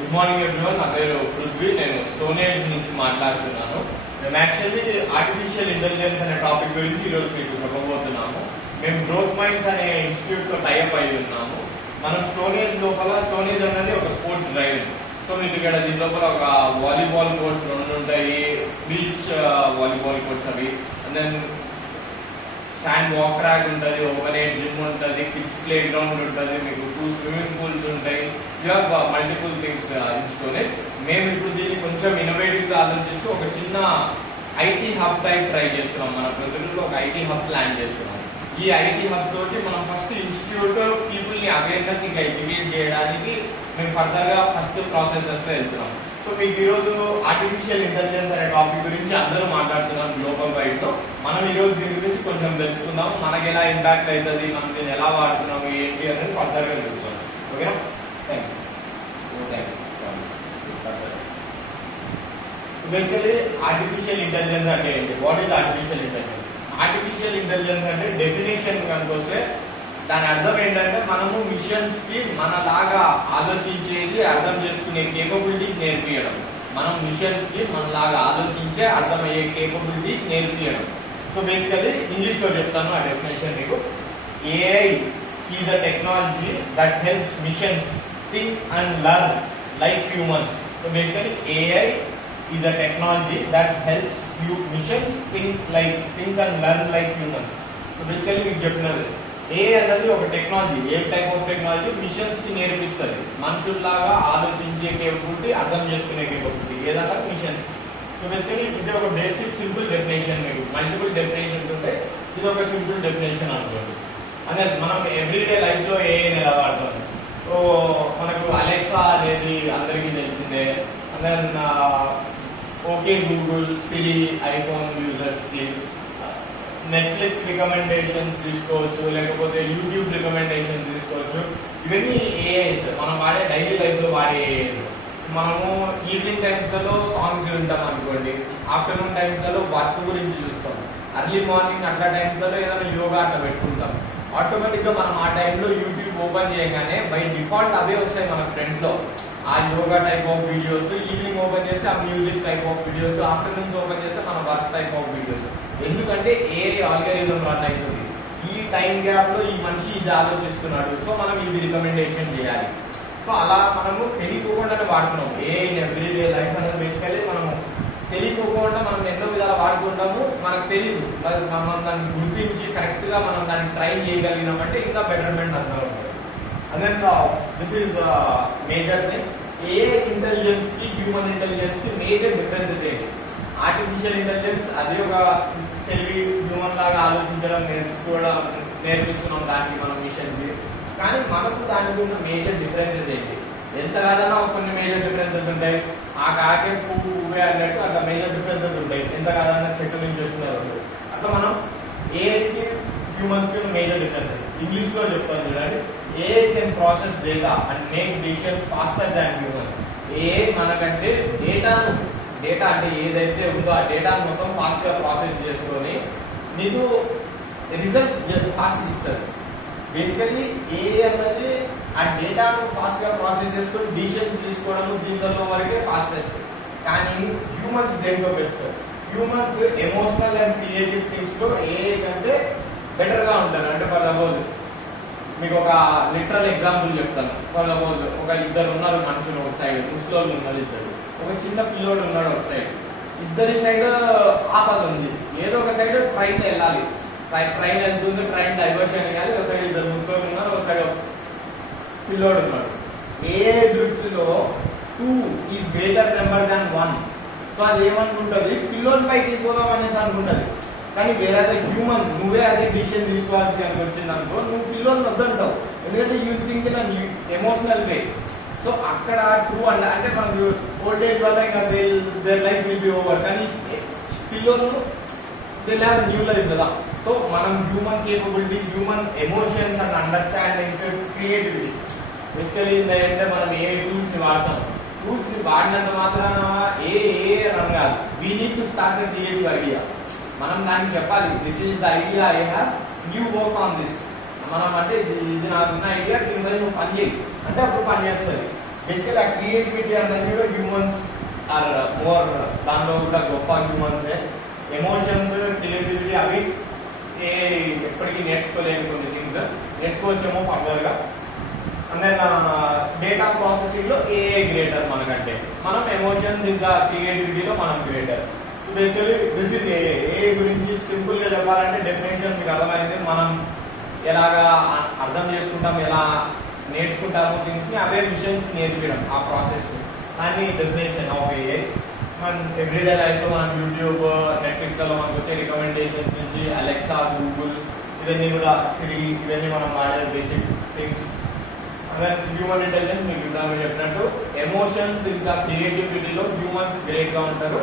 Good morning everyone. నా పేరు పృథ్వీ. నేను స్టోనేజ్ నుంచి మాట్లాడుతున్నాను. మేము యాక్చువల్లీ ఆర్టిఫిషియల్ ఇంటెలిజెన్స్ అనే టాపిక్ గురించి ఈరోజు మీకు చెప్పబోతున్నాము. మేము గ్రోత్ మైండ్స్ అనే ఇన్స్టిట్యూట్ తో టైఅప్ అయి ఉన్నాము. మనం స్టోనేజ్ లోపల, స్టోనేజ్ అనేది ఒక స్పోర్ట్స్ డ్రైవ్. సో మీకు ఇక్కడ దీని లోపల ఒక వాలీబాల్ కోర్ట్స్ 2 ఉంటాయి, బీచ్ వాలీబాల్ కోర్ట్స్ అవి, and then sand walk track ఉంటుంది, ఓపెన్ ఎయిర్ జిమ్ ఉంటుంది, కిడ్స్ ప్లే గ్రౌండ్ ఉంటుంది, మీకు 2 స్విమ్మింగ్ పూల్స్ ఉంటాయి. యూ హ్యావ్ మల్టిపుల్ థింగ్స్ ఇన్స్టోనే. మేము ఇప్పుడు దీన్ని కొంచెం ఇన్నోవేటివ్ గా ఆలోచిస్తూ ఒక చిన్న ఐటీ హబ్ టైప్ ట్రై చేస్తున్నాం. మన ప్రజల్లో ఒక ఐటీ హబ్ ప్లాన్ చేస్తున్నాం. ఈ ఐటీ హబ్ తోటి మనం ఫస్ట్ ఇన్స్టిట్యూట్ పీపుల్ ని అవేర్నెస్ ఇంకా ఎడ్యుకేట్ చేయడానికి మేము ఫర్దర్ గా ఫస్ట్ ప్రాసెసెస్ లో వెళ్తున్నాం. సో మీకు ఈరోజు ఆర్టిఫిషియల్ ఇంటెలిజెన్స్ అనే టాపిక్ గురించి అందరూ మాట్లాడుతున్నాం గ్లోబల్ వైడ్ లో. మనం ఈ రోజు దీని గురించి కొంచెం తెలుసుకుందాం. మనకి ఎలా ఇంపాక్ట్ అవుతుంది, మనం దీన్ని ఎలా వాడుతున్నాము, ఏంటి అనేది ఫర్దర్ గా తెలుసుకుందాం. ఓకేనా? Thank you. Basically artificial intelligence అంటే ఏంటి? What is artificial intelligence? Artificial intelligence అంటే డెఫినేషన్ కనుకొస్తే దాని అర్థం ఏంటంటే మనము మిషన్స్ కి మనలాగా ఆలోచించేది, అర్థం చేసుకునే కేపబిలిటీస్ నేర్పియడం. మనం మిషన్స్ కి మనలాగా ఆలోచించే, అర్థమయ్యే కేపబిలిటీస్ నేర్పియడం. సో బేసికలీ ఇంగ్లీష్ లో చెప్తాను ఆ డెఫినేషన్ మీకు. AI is a technology that helps machines think and learn like humans. So basically AI is a technology that helps machines think and learn like humans. So basically మీకు చెప్పినది AI అనేది ఒక technology. A type of technology? Machines కి నేర్పిస్తుంది. మనుషుల్లాగా ఆలోచించే capability, అర్థం చేసుకునే capability, ఏదైనా మిషన్స్. సో బేసికలీ ఇది ఒక బేసిక్ సింపుల్ డెఫినేషన్. మీకు మల్టిపుల్ డెఫినేషన్స్ ఉంటాయి, ఇది ఒక సింపుల్ డెఫినేషన్ అనుకోండి. అంటే మనం ఎవ్రీడే లైఫ్ లో ఏఐని ఎలా వాడతాం? సో మనకు అలెక్సా అనేది అందరికీ తెలిసిందే. And then okay Google, Siri iPhone users కి నెట్ఫ్లిక్స్ రికమెండేషన్స్ తీసుకోవచ్చు, లేకపోతే యూట్యూబ్ రికమెండేషన్స్ తీసుకోవచ్చు. ఇవన్నీ ఏఐస్, మనం వాడే డైలీ లైఫ్ లో వాడే ఏఐస్. మనము ఈవినింగ్ టైమ్స్ లలో సాంగ్స్ వింటాం అనుకోండి, ఆఫ్టర్నూన్ టైమ్స్ లలో వర్క్ గురించి చూస్తాం, అర్లీ మార్నింగ్ అట్లా టైమ్స్ లలో ఏదైనా యోగా అట్లా పెట్టుకుంటాం. ఆటోమేటిక్ గా మనం ఆ టైంలో యూట్యూబ్ ఓపెన్ చేయగానే బై డిఫాల్ట్ అవే వస్తాయి మన ఫ్రెండ్ లో. ఆ yoga type of videos, evening open చేస్తే ఆ music type of videos, afternoons open చేస్తే మన వర్క్ టైప్ ఆఫ్ వీడియోస్. ఎందుకంటే ఏ ఆల్గరిథం రన్ అవుతుంది. ఈ టైం గ్యాప్ లో ఈ మనిషి ఇది ఆలోచిస్తున్నాడు, సో మనం ఇది రికమెండేషన్ చేయాలి. సో అలా మనము తెలియకోకుండానే వాడుతున్నాం ఏ ఎవ్రీడే లైఫ్ అనేది. బేసికల్లీ మనము తెలియకోకుండా మనం ఎన్నో విధాలు వాడుకుంటాము, మనకు తెలియదు. మనం దాన్ని గుర్తించి కరెక్ట్ గా మనం దాన్ని ట్రైన్ చేయగలిగినామంటే ఇంకా బెటర్మెంట్ అర్థం అవుతుంది. And then this is major thing. A intelligence కి హ్యూమన్ ఇంటెలిజెన్స్ కి మేజర్ డిఫరెన్సెస్ ఏంటి? ఆర్టిఫిషియల్ ఇంటెలిజెన్స్ అది ఒక తెలివి, హ్యూమన్ లాగా ఆలోచించడం నేర్పిస్తున్నాం దానికి మనం మిషన్ కి. కానీ మనకు దానికి ఉన్న మేజర్ డిఫరెన్సెస్ ఏంటి? ఎంత కాదన్నా కొన్ని మేజర్ డిఫరెన్సెస్ ఉంటాయి. ఆ కాకే పువ్వే అన్నట్టు అట్లా మేజర్ డిఫరెన్సెస్ ఉంటాయి. ఎంత కాదన్నా చెట్టు నుంచి వచ్చిన అట్లా మనం ఏఐకి హ్యూమన్స్ కి మేజర్ డిఫరెన్సెస్. ఇంగ్లీష్ లో చెప్తాను చూడండి. AI can process data and make decisions faster than humans. AI మనకంటే డేటా అంటే ఏదైతే ఉందో ఆ డేటాను మొత్తం ఫాస్ట్ గా ప్రాసెస్ చేసుకొని నీకు రిజల్ట్స్ ఫాస్ట్ ఇస్తుంది. బేసికల్లీ ఏఐ అన్నది ఆ డేటాను ఫాస్ట్ గా ప్రాసెస్ చేసుకొని డిసిషన్స్ తీసుకోవడం దీంట్లో వరకే ఫాస్ట్ చేస్తుంది. కానీ హ్యూమన్స్ దేంట్లో పెస్తారు? Humans emotional and creative things లో ఏఐ కంటే బెటర్ గా ఉంటారు. అంటే ఫర్ సపోజ్ మీకు ఒక లిటరల్ ఎగ్జాంపుల్ చెప్తాను. ఫర్ సపోజ్ ఒక ఇద్దరు ఉన్నారు మనుషులు, ఒక సైడ్ ముస్లింలు ఉన్నారు ఇద్దరు, ఒక చిన్న పిల్లోడు ఉన్నాడు ఒక సైడ్. ఇద్దరి సైడ్ ఆపద ఉంది, ఏదో ఒక సైడ్ ట్రైన్ వెళ్ళాలి. ట్రైన్ వెళ్తుంది, ట్రైన్ డైవర్షన్ అయ్యాలి. ఒక సైడ్ ఇద్దరు ముస్లింలు ఉన్నారు, ఒక సైడ్ పిల్లోడు ఉన్నాడు. ఏ దృష్టిలో 2 is greater number than 1. So అది ఏమనుకుంటుంది? పిల్లోని పైకి పోదాం అనేసి అనుకుంటుంది. కానీ వేరే హ్యూమన్ నువ్వే అదే డిసిషన్ తీసుకోవాల్సి వచ్చింది అనుకో, నువ్వు పిల్లోని వద్దంటావు. ఎందుకంటే you think in emotional way. So అక్కడ ట్రూ అంటే మనకు ఓల్డ్ ఏజ్ వల్ల ఇంకా their life will be over. కానీ పిల్లోను దే హ్యావ్ న్యూ లైఫ్ కదా. సో మనం human capabilities, human emotions and understandings, creativity basically ఏంటంటే మనం ఏ టూల్స్ ని వాడతాం. టూల్స్ ని వాడినంత మాత్రాన ఏ రన్ కాదు. We need to start the creative idea. మనం దానికి చెప్పాలి, this is the idea, I have new work on this. మనం అంటే ఇది నాకున్న ఐడియా, దీని మీద నువ్వు పని చేయి అంటే అప్పుడు పని చేస్తుంది. బేసికల్ ఆ క్రియేటివిటీ అన్నది కూడా హ్యూమన్స్ ఆర్ మోర్, దానిలో కూడా గొప్ప హ్యూమన్సే. ఎమోషన్స్, క్రియేటివిటీ అవి ఎప్పటికీ నేర్చుకోలేని కొన్ని థింగ్స్, నేర్చుకోవచ్చేమో ఫర్దర్గా. అండ్ దెన్ డేటా ప్రాసెసింగ్లో ఏఏ గ్రేటర్ మనకంటే, మనం ఎమోషన్స్ ఇంకా క్రియేటివిటీలో మనం గ్రేటర్. బేసికలీ దిస్ ఇస్ ఏఏ. ఏఏ గురించి సింపుల్గా చెప్పాలంటే డెఫినేషన్ మీకు అర్థమైంది. మనం ఎలాగా అర్థం చేసుకుంటాం, ఎలా నేర్చుకుంటామో థింగ్స్ని, అవే మిషన్స్కి నేర్పించడం ఆ ప్రాసెస్, దాన్ని డెఫినేషన్ ఆఫ్ ఏఏ. మన ఎవ్రీడే లైఫ్లో మనం యూట్యూబ్, నెట్ఫ్లిక్స్లో మనకు వచ్చే రికమెండేషన్స్ నుంచి అలెక్సా, గూగుల్, ఇవన్నీ కూడా సిరి, ఇవన్నీ మనం వాడే basic things. And human intelligence మీకు ఇందాక చెప్పినట్టు ఎమోషన్స్ ఇంకా క్రియేటివిటీలో హ్యూమన్స్ గ్రేట్గా ఉంటారు.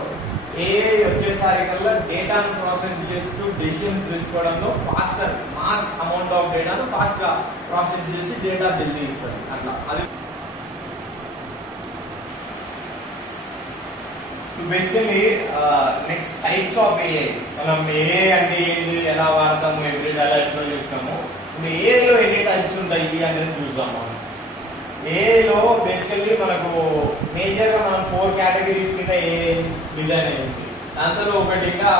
ఏఐ వచ్చేసరికల్లా డేటాను ప్రాసెస్ చేస్తూ డెసిషన్స్ తీసుకోవడంలో ఫాస్టర్, మాస్ అమౌంట్ ఆఫ్ డేటాను ఫాస్ట్గా ప్రాసెస్ చేసి డేటా జల్దీ ఇస్తారు. అట్లా అది basically next types of AI. మనం ఏఐ అంటే ఏంటి, ఎలా వాడతాము, ఎవ్రీడే లైఫ్లో చూస్తాము. ఇప్పుడు ఏఐలో ఎన్ని టైప్స్ ఉంటాయి అనేది చూసాం మనం. ఏఐలో బేసికల్లీ మనకు మేజర్గా మనం 4 కేటగిరీస్ కింద ఏఐ డిజైన్ అయింది. దాంట్లో ఒకటి ఇంకా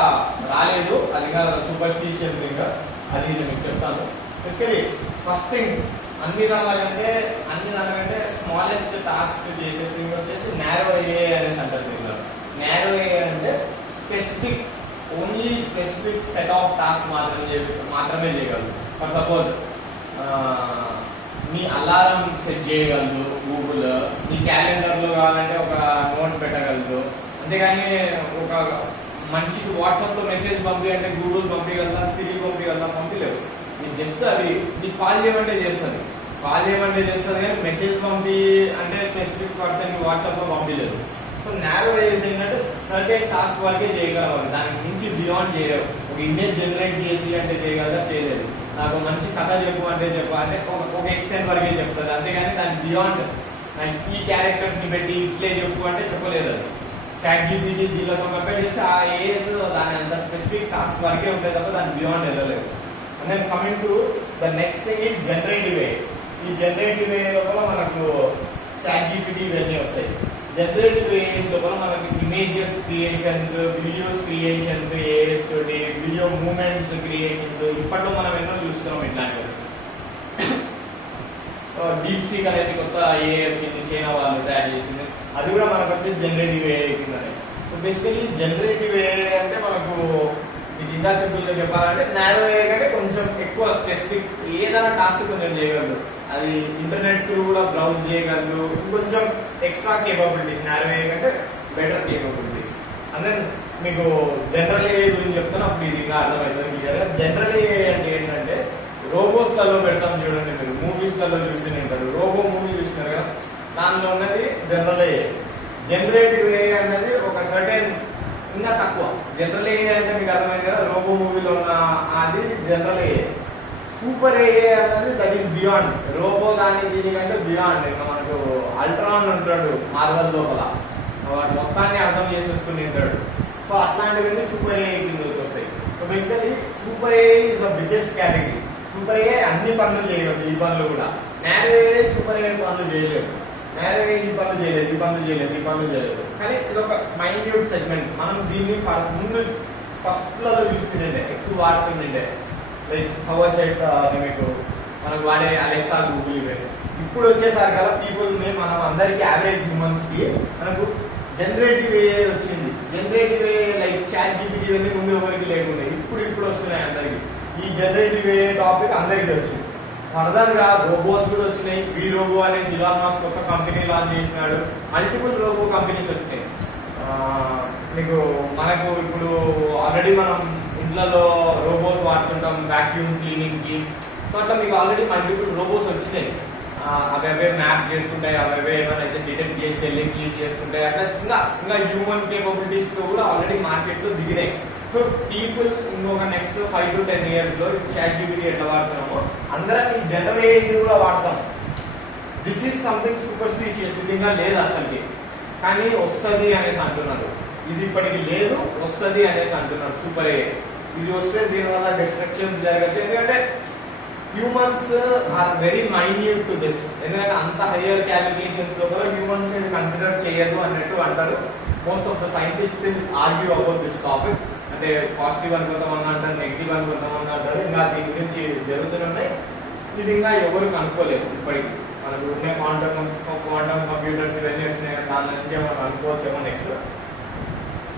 రాలేదు, అది ఇంకా సూపర్స్టిషియస్ థింగ్, అది నేను మీకు చెప్తాను. బేసికలీ ఫస్ట్ థింగ్, అన్ని దానికంటే స్మాలెస్ట్ టాస్క్ చేసే థింగ్ వచ్చేసి నారో ఏఐ అనేసి అంటారు. దీనిలో నారో ఏఐ అంటే specific, only specific set of task మాత్రమే చేయగలదు. For suppose me alarm set చేయగలదు గూగుల్, మీ క్యాలెండర్లో కావాలంటే ఒక నోట్ పెట్టగలదు. అంతేగాని ఒక మనిషికి వాట్సాప్లో మెసేజ్ పంపి అంటే గూగుల్ పంపించగలుగుతాం, సిరి పంపించగలుగుతాం, పంపించలేవు. మీరు జస్ట్ అది మీకు కాల్ చేయమంటే చేస్తుంది, కానీ మెసేజ్ పంపి అంటే స్పెసిఫిక్ పర్సన్కి వాట్సాప్లో పంపించలేదు. సో నారో ఏఐ ఏంటంటే సర్టెన్ టాస్క్ వరకే చేయగలవాలి, దానికి మించి బియాండ్ చేయలేవు. ఒక ఇమేజ్ జనరేట్ చేసి అంటే చేయగలగా, చేయలేదు. నాకు మంచి కథ చెప్పు అంటే ఒక ఎక్స్టెంట్ వరకే చెప్తుంది, అంతేగాని దాని బియాండ్ ఈ క్యారెక్టర్స్ ని పెట్టి ఇట్లే చెప్పు అంటే చెప్పలేదు. అది చాట్ జీపీటీ దీనిలో కంపేర్ చేసి ఆ ఏఎస్ దాని అంత స్పెసిఫిక్ టాస్క్ వరకే ఉంటుంది తప్ప దాని బియాండ్ వెళ్ళలేదు. And then coming to the next thing is generative AI. ఈ జనరేటివ్ ఏఐ లోపల మనకు చాట్ జీపీటీ ఇవన్నీ వస్తాయి. జనరేటివ్ ఏఐ లోపల మనకి images creations, videos creations, AIs తోటి వీడియో మూమెంట్స్ క్రియేషన్స్ ఇప్పట్లో మనం ఎన్నో చూస్తున్నాం. ఇట్లాంటివి డీప్ సీక్ అనేసి కొత్త ఏఐ వచ్చింది, చైనా వాళ్ళు తయారు చేసింది, అది కూడా మనకు వచ్చేది జనరేటివ్ ఏఐ కిందనే. సో బేసికలీ జనరేటివ్ ఏఐ అంటే మనకు ఇది ఇంకా సింపుల్గా చెప్పాలంటే నారో ఏఐ కంటే కొంచెం ఎక్కువ స్పెసిఫిక్, ఏదైనా టాస్క్ కొంచెం చేయగలరు. అది ఇంటర్నెట్ త్రూ కూడా బ్రౌజ్ చేయగలరు, ఇంకొంచెం ఎక్స్ట్రా కేపబిలిటీస్ నారో ఏఐ కంటే బెటర్ కేపబిలిటీస్. అండ్ దెన్ మీకు జనరల్ ఏఐ గురించి చెప్తాను, అప్పుడు ఇది ఇంకా అర్థమవుతుంది. జనరల్ ఏఐ అంటే ఏంటంటే రోబోస్లలో పెడతాం చూడండి, మీరు మూవీస్లలో చూసి ఉంటారు, రోబో మూవీ చూసినారు కదా, దానిలో ఉన్నది జనరల్ ఏఐ. జనరేటివ్ ఏఐ అన్నది ఒక సర్టెన్ ఇంకా తక్కువ. జనరల్ ఏఐ అంటే మీకు అర్థమైంది కదా, రోబో మూవీలో ఉన్న అది జనరల్ ఏఐ. సూపర్ ఏఐ అన్నది దట్ ఈస్ బియాండ్ రోబో, దాని దీనికంటే బియాండ్. మనకు అల్ట్రాన్ ఉంటాడు మార్వెల్ లోపల, వాడు మొత్తాన్ని అర్థం చేసేసుకుని ఉంటాడు. సో అట్లాంటివన్నీ సూపర్ ఏఐ కిందకి వస్తాయి. So basically super AI is the biggest category. Super AI అన్ని పనులు చేయగలదు, ఈ పనులు కూడా. నారో ఏఐ సూపర్ ఏఐ పనులు చేయలేదు, నారో ఏఐ ఈ పనులు చేయలేదు, ఈ పనులు చేయలేదు. కానీ ఇది ఒక మైన్యూట్ సెగ్మెంట్. మనం దీన్ని ముందు ఫస్ట్లలో చూస్తుండే, ఎక్కువ వాడుతుండే. లైక్ హౌస్ సైట్ మీకు మనకు వాడే అలెక్సా, గూగుల్ ఇవే. ఇప్పుడు వచ్చేసారి కదా పీపుల్ని, మనం అందరికి యావరేజ్ హ్యూమన్స్కి మనకు జనరేటివ్ ఏఐ వచ్చింది. Generative AI like chat GPT ఇవన్నీ ముందు ఎవరికి లేకుండా ఇప్పుడు వస్తున్నాయి అందరికి. ఈ జనరేటివ్ ఏఐ టాపిక్ అందరికీ వచ్చింది. ఫర్దర్గా రోబోస్ కూడా వచ్చినాయి. వీ రోబో అనేసి ఇలాన్ మస్క్ కొత్త కంపెనీ లాంచ్ చేసినాడు. మల్టిపుల్ రోబో కంపెనీస్ వచ్చినాయి. మనకు ఇప్పుడు ఆల్రెడీ మనం ఇంట్లో రోబోస్ వాడుతుంటాం వ్యాక్యూమ్ క్లీనింగ్ కి. సో అట్లా మీకు ఆల్రెడీ మల్టిపుల్ రోబోస్ వచ్చినాయి. అవే మ్యాప్ చేసుకుంటాయి, అవే ఏమైనా అయితే డిటెక్ట్ చేసి వెళ్ళి క్లీన్ చేసుకుంటాయి. అట్లా ఇంకా హ్యూమన్ కేపబిలిటీస్ తో కూడా ఆల్రెడీ మార్కెట్ లో దిగినాయి. సో పీపుల్ ఇంకొక నెక్స్ట్ 5 to 10 years లో చాట్ జీపీటీ ఎట్లా వాడుతున్నామో అందరం ఈ జనరల్ ఏఐ కూడా వాడతాం. This is something superstitious. ఇది ఇంకా లేదు అసలుకి, కానీ వస్తుంది అనేసి అంటున్నారు. ఇది ఇప్పటికి లేదు, వస్తుంది అనేసి అంటున్నారు సూపర్ ఏఐ. ఇది వస్తే దీనివల్ల డిస్ట్రక్షన్స్ జరగచ్చు. ఎందుకంటే humans are very minute to this. ఎందుకంటే అంత హయ్యర్ క్యాలిక్యులేషన్స్ లో కూడా హ్యూమన్స్ ని కన్సిడర్ చేయదు అన్నట్టు అంటారు. Most of the scientist argue about this topic. అంటే పాజిటివ్ అని కొంతమంది అంటారు, నెగిటివ్ అని కొంతమంది అంటారు. ఇంకా దీని గురించి జరుగుతున్నాయి. ఇది ఇంకా ఎవరు కనుక్కోలేదు ఇప్పటికి. మనకు ఉన్న క్వాంటమ్ కంప్యూటర్స్ ఇవన్నీ వచ్చినాయి, దాని నుంచి మనం అనుకోవచ్చేమో next.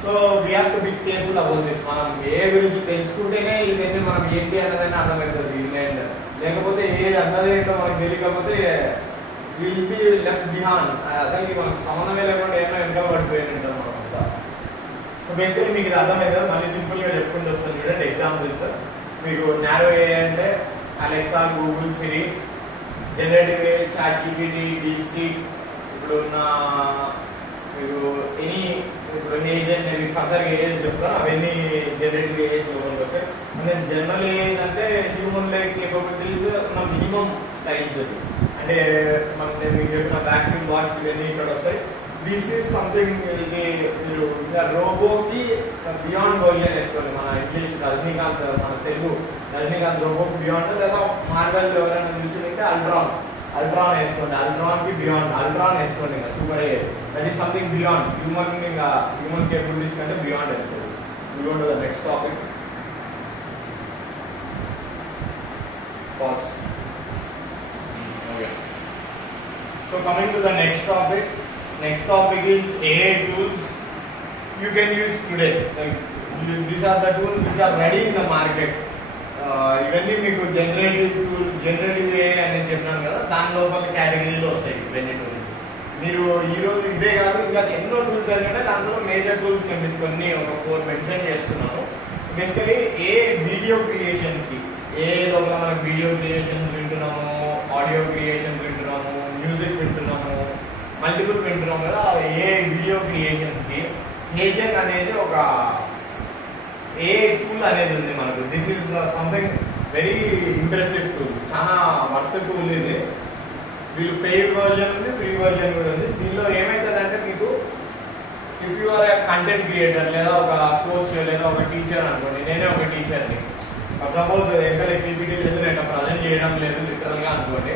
So we have to be careful about this. మనం ఏ గురించి తెలుసుకుంటేనే ఇవన్నీ మనం ఏంటి అన్నదని అర్థమవుతుంది. లేకపోతే ఏ అన్నది ఏంటో మనకు తెలియకపోతే విల్ బి లెఫ్ట్ బిహాండ్. అసలు మనకు సంబంధమే లేకుండా ఏమైనా వెనక పడిపోయింది ఉంటాం మనం అంతా. సో బేసికలీ మీకు ఇది అర్థమైంది. మళ్ళీ సింపుల్ గా చెప్పుకుంటూ వస్తుంది చూడండి ఎగ్జాంపుల్స్. మీకు నారో ఏ అంటే అలెక్సా, గూగుల్, సిరి, జనరేటివ్ ఏ, చాట్ జీపీటీ, డీప్ సీక్, ఇప్పుడు ఉన్న మీరు ఎనీ ఇప్పుడు ఏజ్ నేను ఫర్దర్ ఏజ్ చెప్తాను, అవన్నీ జనరేటివ్ ఏజ్ లోపలికి వస్తాయి. అంటే జనరల్ ఏజ్ అంటే హ్యూమన్ లైక్ కేపబిలిటీస్ మన మినిమం స్టైల్స్. అంటే మనం నేను మీకు చెప్పిన వ్యాక్యూమ్ బాక్స్ ఇవన్నీ ఇక్కడ వస్తాయి. దిస్ ఈజ్ సంథింగ్ ఇది మీరు ఇంకా రోబోకి బియాండ్ వర్జన్ వేసుకోండి. మన ఇంగ్లీష్ రజనీకాంత్, మన తెలుగు రజనీకాంత్ రోబోకి బియాండ్, లేదా మార్వెల్ ఎవరైనా చూసిందంటే అల్ట్రాన్ వేసుకోండి. అల్ట్రాన్ కి బియాండ్ అల్ట్రాన్ వేసుకోండి. ఇంకా super A that is something beyond human. ఇంకా హ్యూమన్ కేపబిలిటీస్ కంటే బియాండ్ వేసుకోండి. We go to the next topic. Pause. Okay. So coming to the next topic. Next topic is AI tools you can use today. Like these are the tools which are ready in the market. ఇవన్నీ మీకు generative ఏ అనేసి చెప్పినాను కదా, దాని లోపల కేటగిరీలో వస్తాయి ఇవన్నీ టూల్స్. మీరు ఈరోజు ఇవే కాదు ఇంకా ఎన్నో టూల్స్ జరిగినాయి. దాంట్లో మేజర్ టూల్స్ నేను మీకు కొన్ని ఒక 4 మెన్షన్ చేస్తున్నాను. బేసికలీ ఏ వీడియో క్రియేషన్స్కి, ఏ లోపల మనకి వీడియో క్రియేషన్స్ వింటున్నాము, ఆడియో క్రియేషన్స్ వింటున్నాము, మ్యూజిక్ వింటున్నాము, మల్టిపుల్ వింటున్నాం కదా. ఏ వీడియో క్రియేషన్స్కి ఏజెంట్ అనేది ఒక ఏ టూల్ అనేది ఉంది మనకు. This is something very impressive tool, చాలా వర్త్ టూల్ ఇది. వీళ్ళు పెయిడ్ వర్జన్ ఉంది, ఫ్రీ వర్జన్ కూడా ఉంది. దీనిలో ఏమవుతుందంటే మీకు if you are a content creator లేదా ఒక కోచ్ లేదా ఒక టీచర్ అనుకోండి, నేనే ఒక టీచర్ని. సపోజ్ ఎక్కడ పీపీటీ లేదు, నేను ప్రజెంట్ చేయడం లేదు లిటరల్ గా అనుకోండి,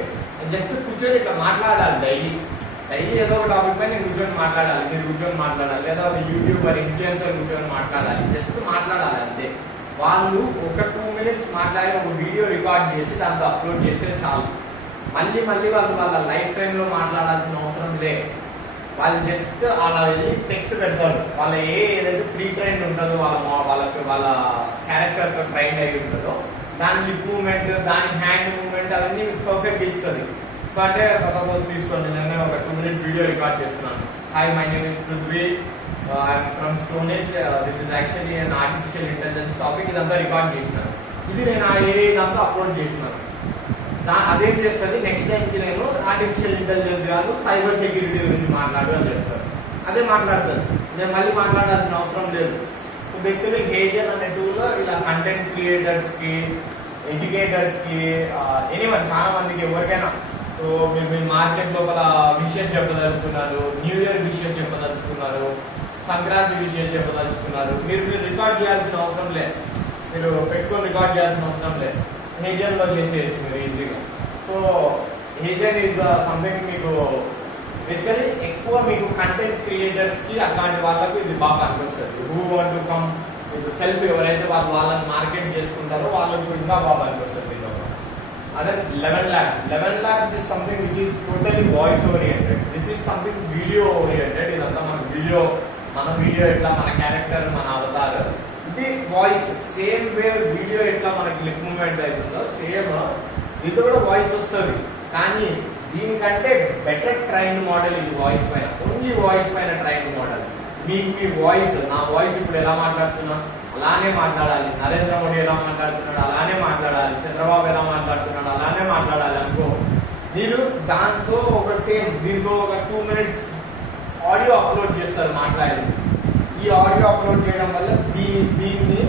జస్ట్ కూర్చొని ఇట్లా మాట్లాడాలి. డైలీ ఏదో ఒక టాపిక్ పై నేను కూర్చొని మాట్లాడాలి, మీరు కూర్చొని మాట్లాడాలి, లేదా ఒక యూట్యూబర్ ఇన్ఫ్లుయెన్సర్ కూర్చొని మాట్లాడాలి. జస్ట్ మాట్లాడాలి అంతే. వాళ్ళు ఒక 2 minutes మాట్లాడి ఒక వీడియో రికార్డ్ చేసి దాంట్లో అప్లోడ్ చేస్తే చాలు. మళ్ళీ వాళ్ళు వాళ్ళ లైఫ్ టైంలో మాట్లాడాల్సిన అవసరం లే. వాళ్ళు జస్ట్ అలా టెక్స్ట్ పెడతారు. వాళ్ళ ఏదైతే ప్రీ ట్రైన్ ఉంటుందో వాళ్ళ క్యారెక్టర్తో ట్రైన్ అయి ఉంటుందో దాని లిప్ మూవ్మెంట్, దాని హ్యాండ్ మూవ్మెంట్ అవన్నీ పర్ఫెక్ట్ ఇస్తుంది. సో అంటే సపోజ్ తీసుకోండి, నేను ఒక 2 minutes వీడియో రికార్డ్ చేస్తున్నాను. Hi, my name is Prithvi, I'm from stone age. This is actually an artificial intelligence topic. ఇదంతా రికార్డ్ చేసినాను. ఇది నేను ఆ ఇదంతా అప్లోడ్ చేసినాను. అదేం చేస్తుంది, నెక్స్ట్ టైంకి నేను ఆర్టిఫిషియల్ ఇంటెలిజెన్స్ కాదు సైబర్ సెక్యూరిటీ గురించి మాట్లాడు అని చెప్తాను. అదే మాట్లాడుతుంది, నేను మళ్ళీ మాట్లాడాల్సిన అవసరం లేదు. బేసికలీ హేజన్ అనే టూల్ ఇలా కంటెంట్ క్రియేటర్స్కి, ఎడ్యుకేటర్స్కి, ఎనీవన్ చాలా మందికి ఎవరికైనా మీరు మార్కెట్ లోపల విషెస్ చెప్పదలుచుకున్నారు, న్యూ ఇయర్ విషెస్ చెప్పదలుచుకున్నారు, సంక్రాంతి విషెస్ చెప్పదలుచుకున్నారు, మీరు రికార్డ్ చేయాల్సిన అవసరం లేదు. మీరు పెట్టుకొని రికార్డ్ చేయాల్సిన అవసరం లేదు. హేజన్ లో చేసేయచ్చు మీరు ఈజీగా. సో హేజన్ ఈజ్ సంథింగ్ మీకు బేసికలీ ఎక్కువ మీకు కంటెంట్ క్రియేటర్స్ కి అట్లాంటి వాళ్ళకు ఇది బాగా అనిపిస్తుంది. Who want to come self ఎవరైతే వాళ్ళని మార్కెట్ చేసుకుంటారో వాళ్ళకు ఇంకా బాగా అనిపిస్తుంది. అదే 11 labs is something which is totally voice oriented. This is something video oriented. ఇదంతా మన వీడియో ఎట్లా మన క్యారెక్టర్, మన అవతార్, ఇది వాయిస్. సేమ్ వే వీడియో ఎట్లా మనకి లిప్ మూవ్మెంట్ అవుతుందో సేమ్ ఇది కూడా వాయిస్ వస్తుంది. కానీ దీనికంటే బెటర్ ట్రైన్ మోడల్ ఇది వాయిస్ పైన, ఓన్లీ వాయిస్ పైన ట్రైన్ మోడల్. మీ వాయిస్, నా వాయిస్ ఇప్పుడు ఎలా మాట్లాడుతున్నా అలానే మాట్లాడాలి, నరేంద్ర మోడీ ఎలా మాట్లాడుతున్నాడు అలానే మాట్లాడాలి, చంద్రబాబు ఎలా మాట్లాడుతున్నాడు అలానే మాట్లాడాలి అనుకో. మీరు దాంతో ఒక సేమ్ దీంతో ఒక 2 minutes ఆడియో అప్లోడ్ చేస్తారు మాట్లాడేది. ఈ ఆడియో అప్లోడ్ చేయడం వల్ల దీన్ని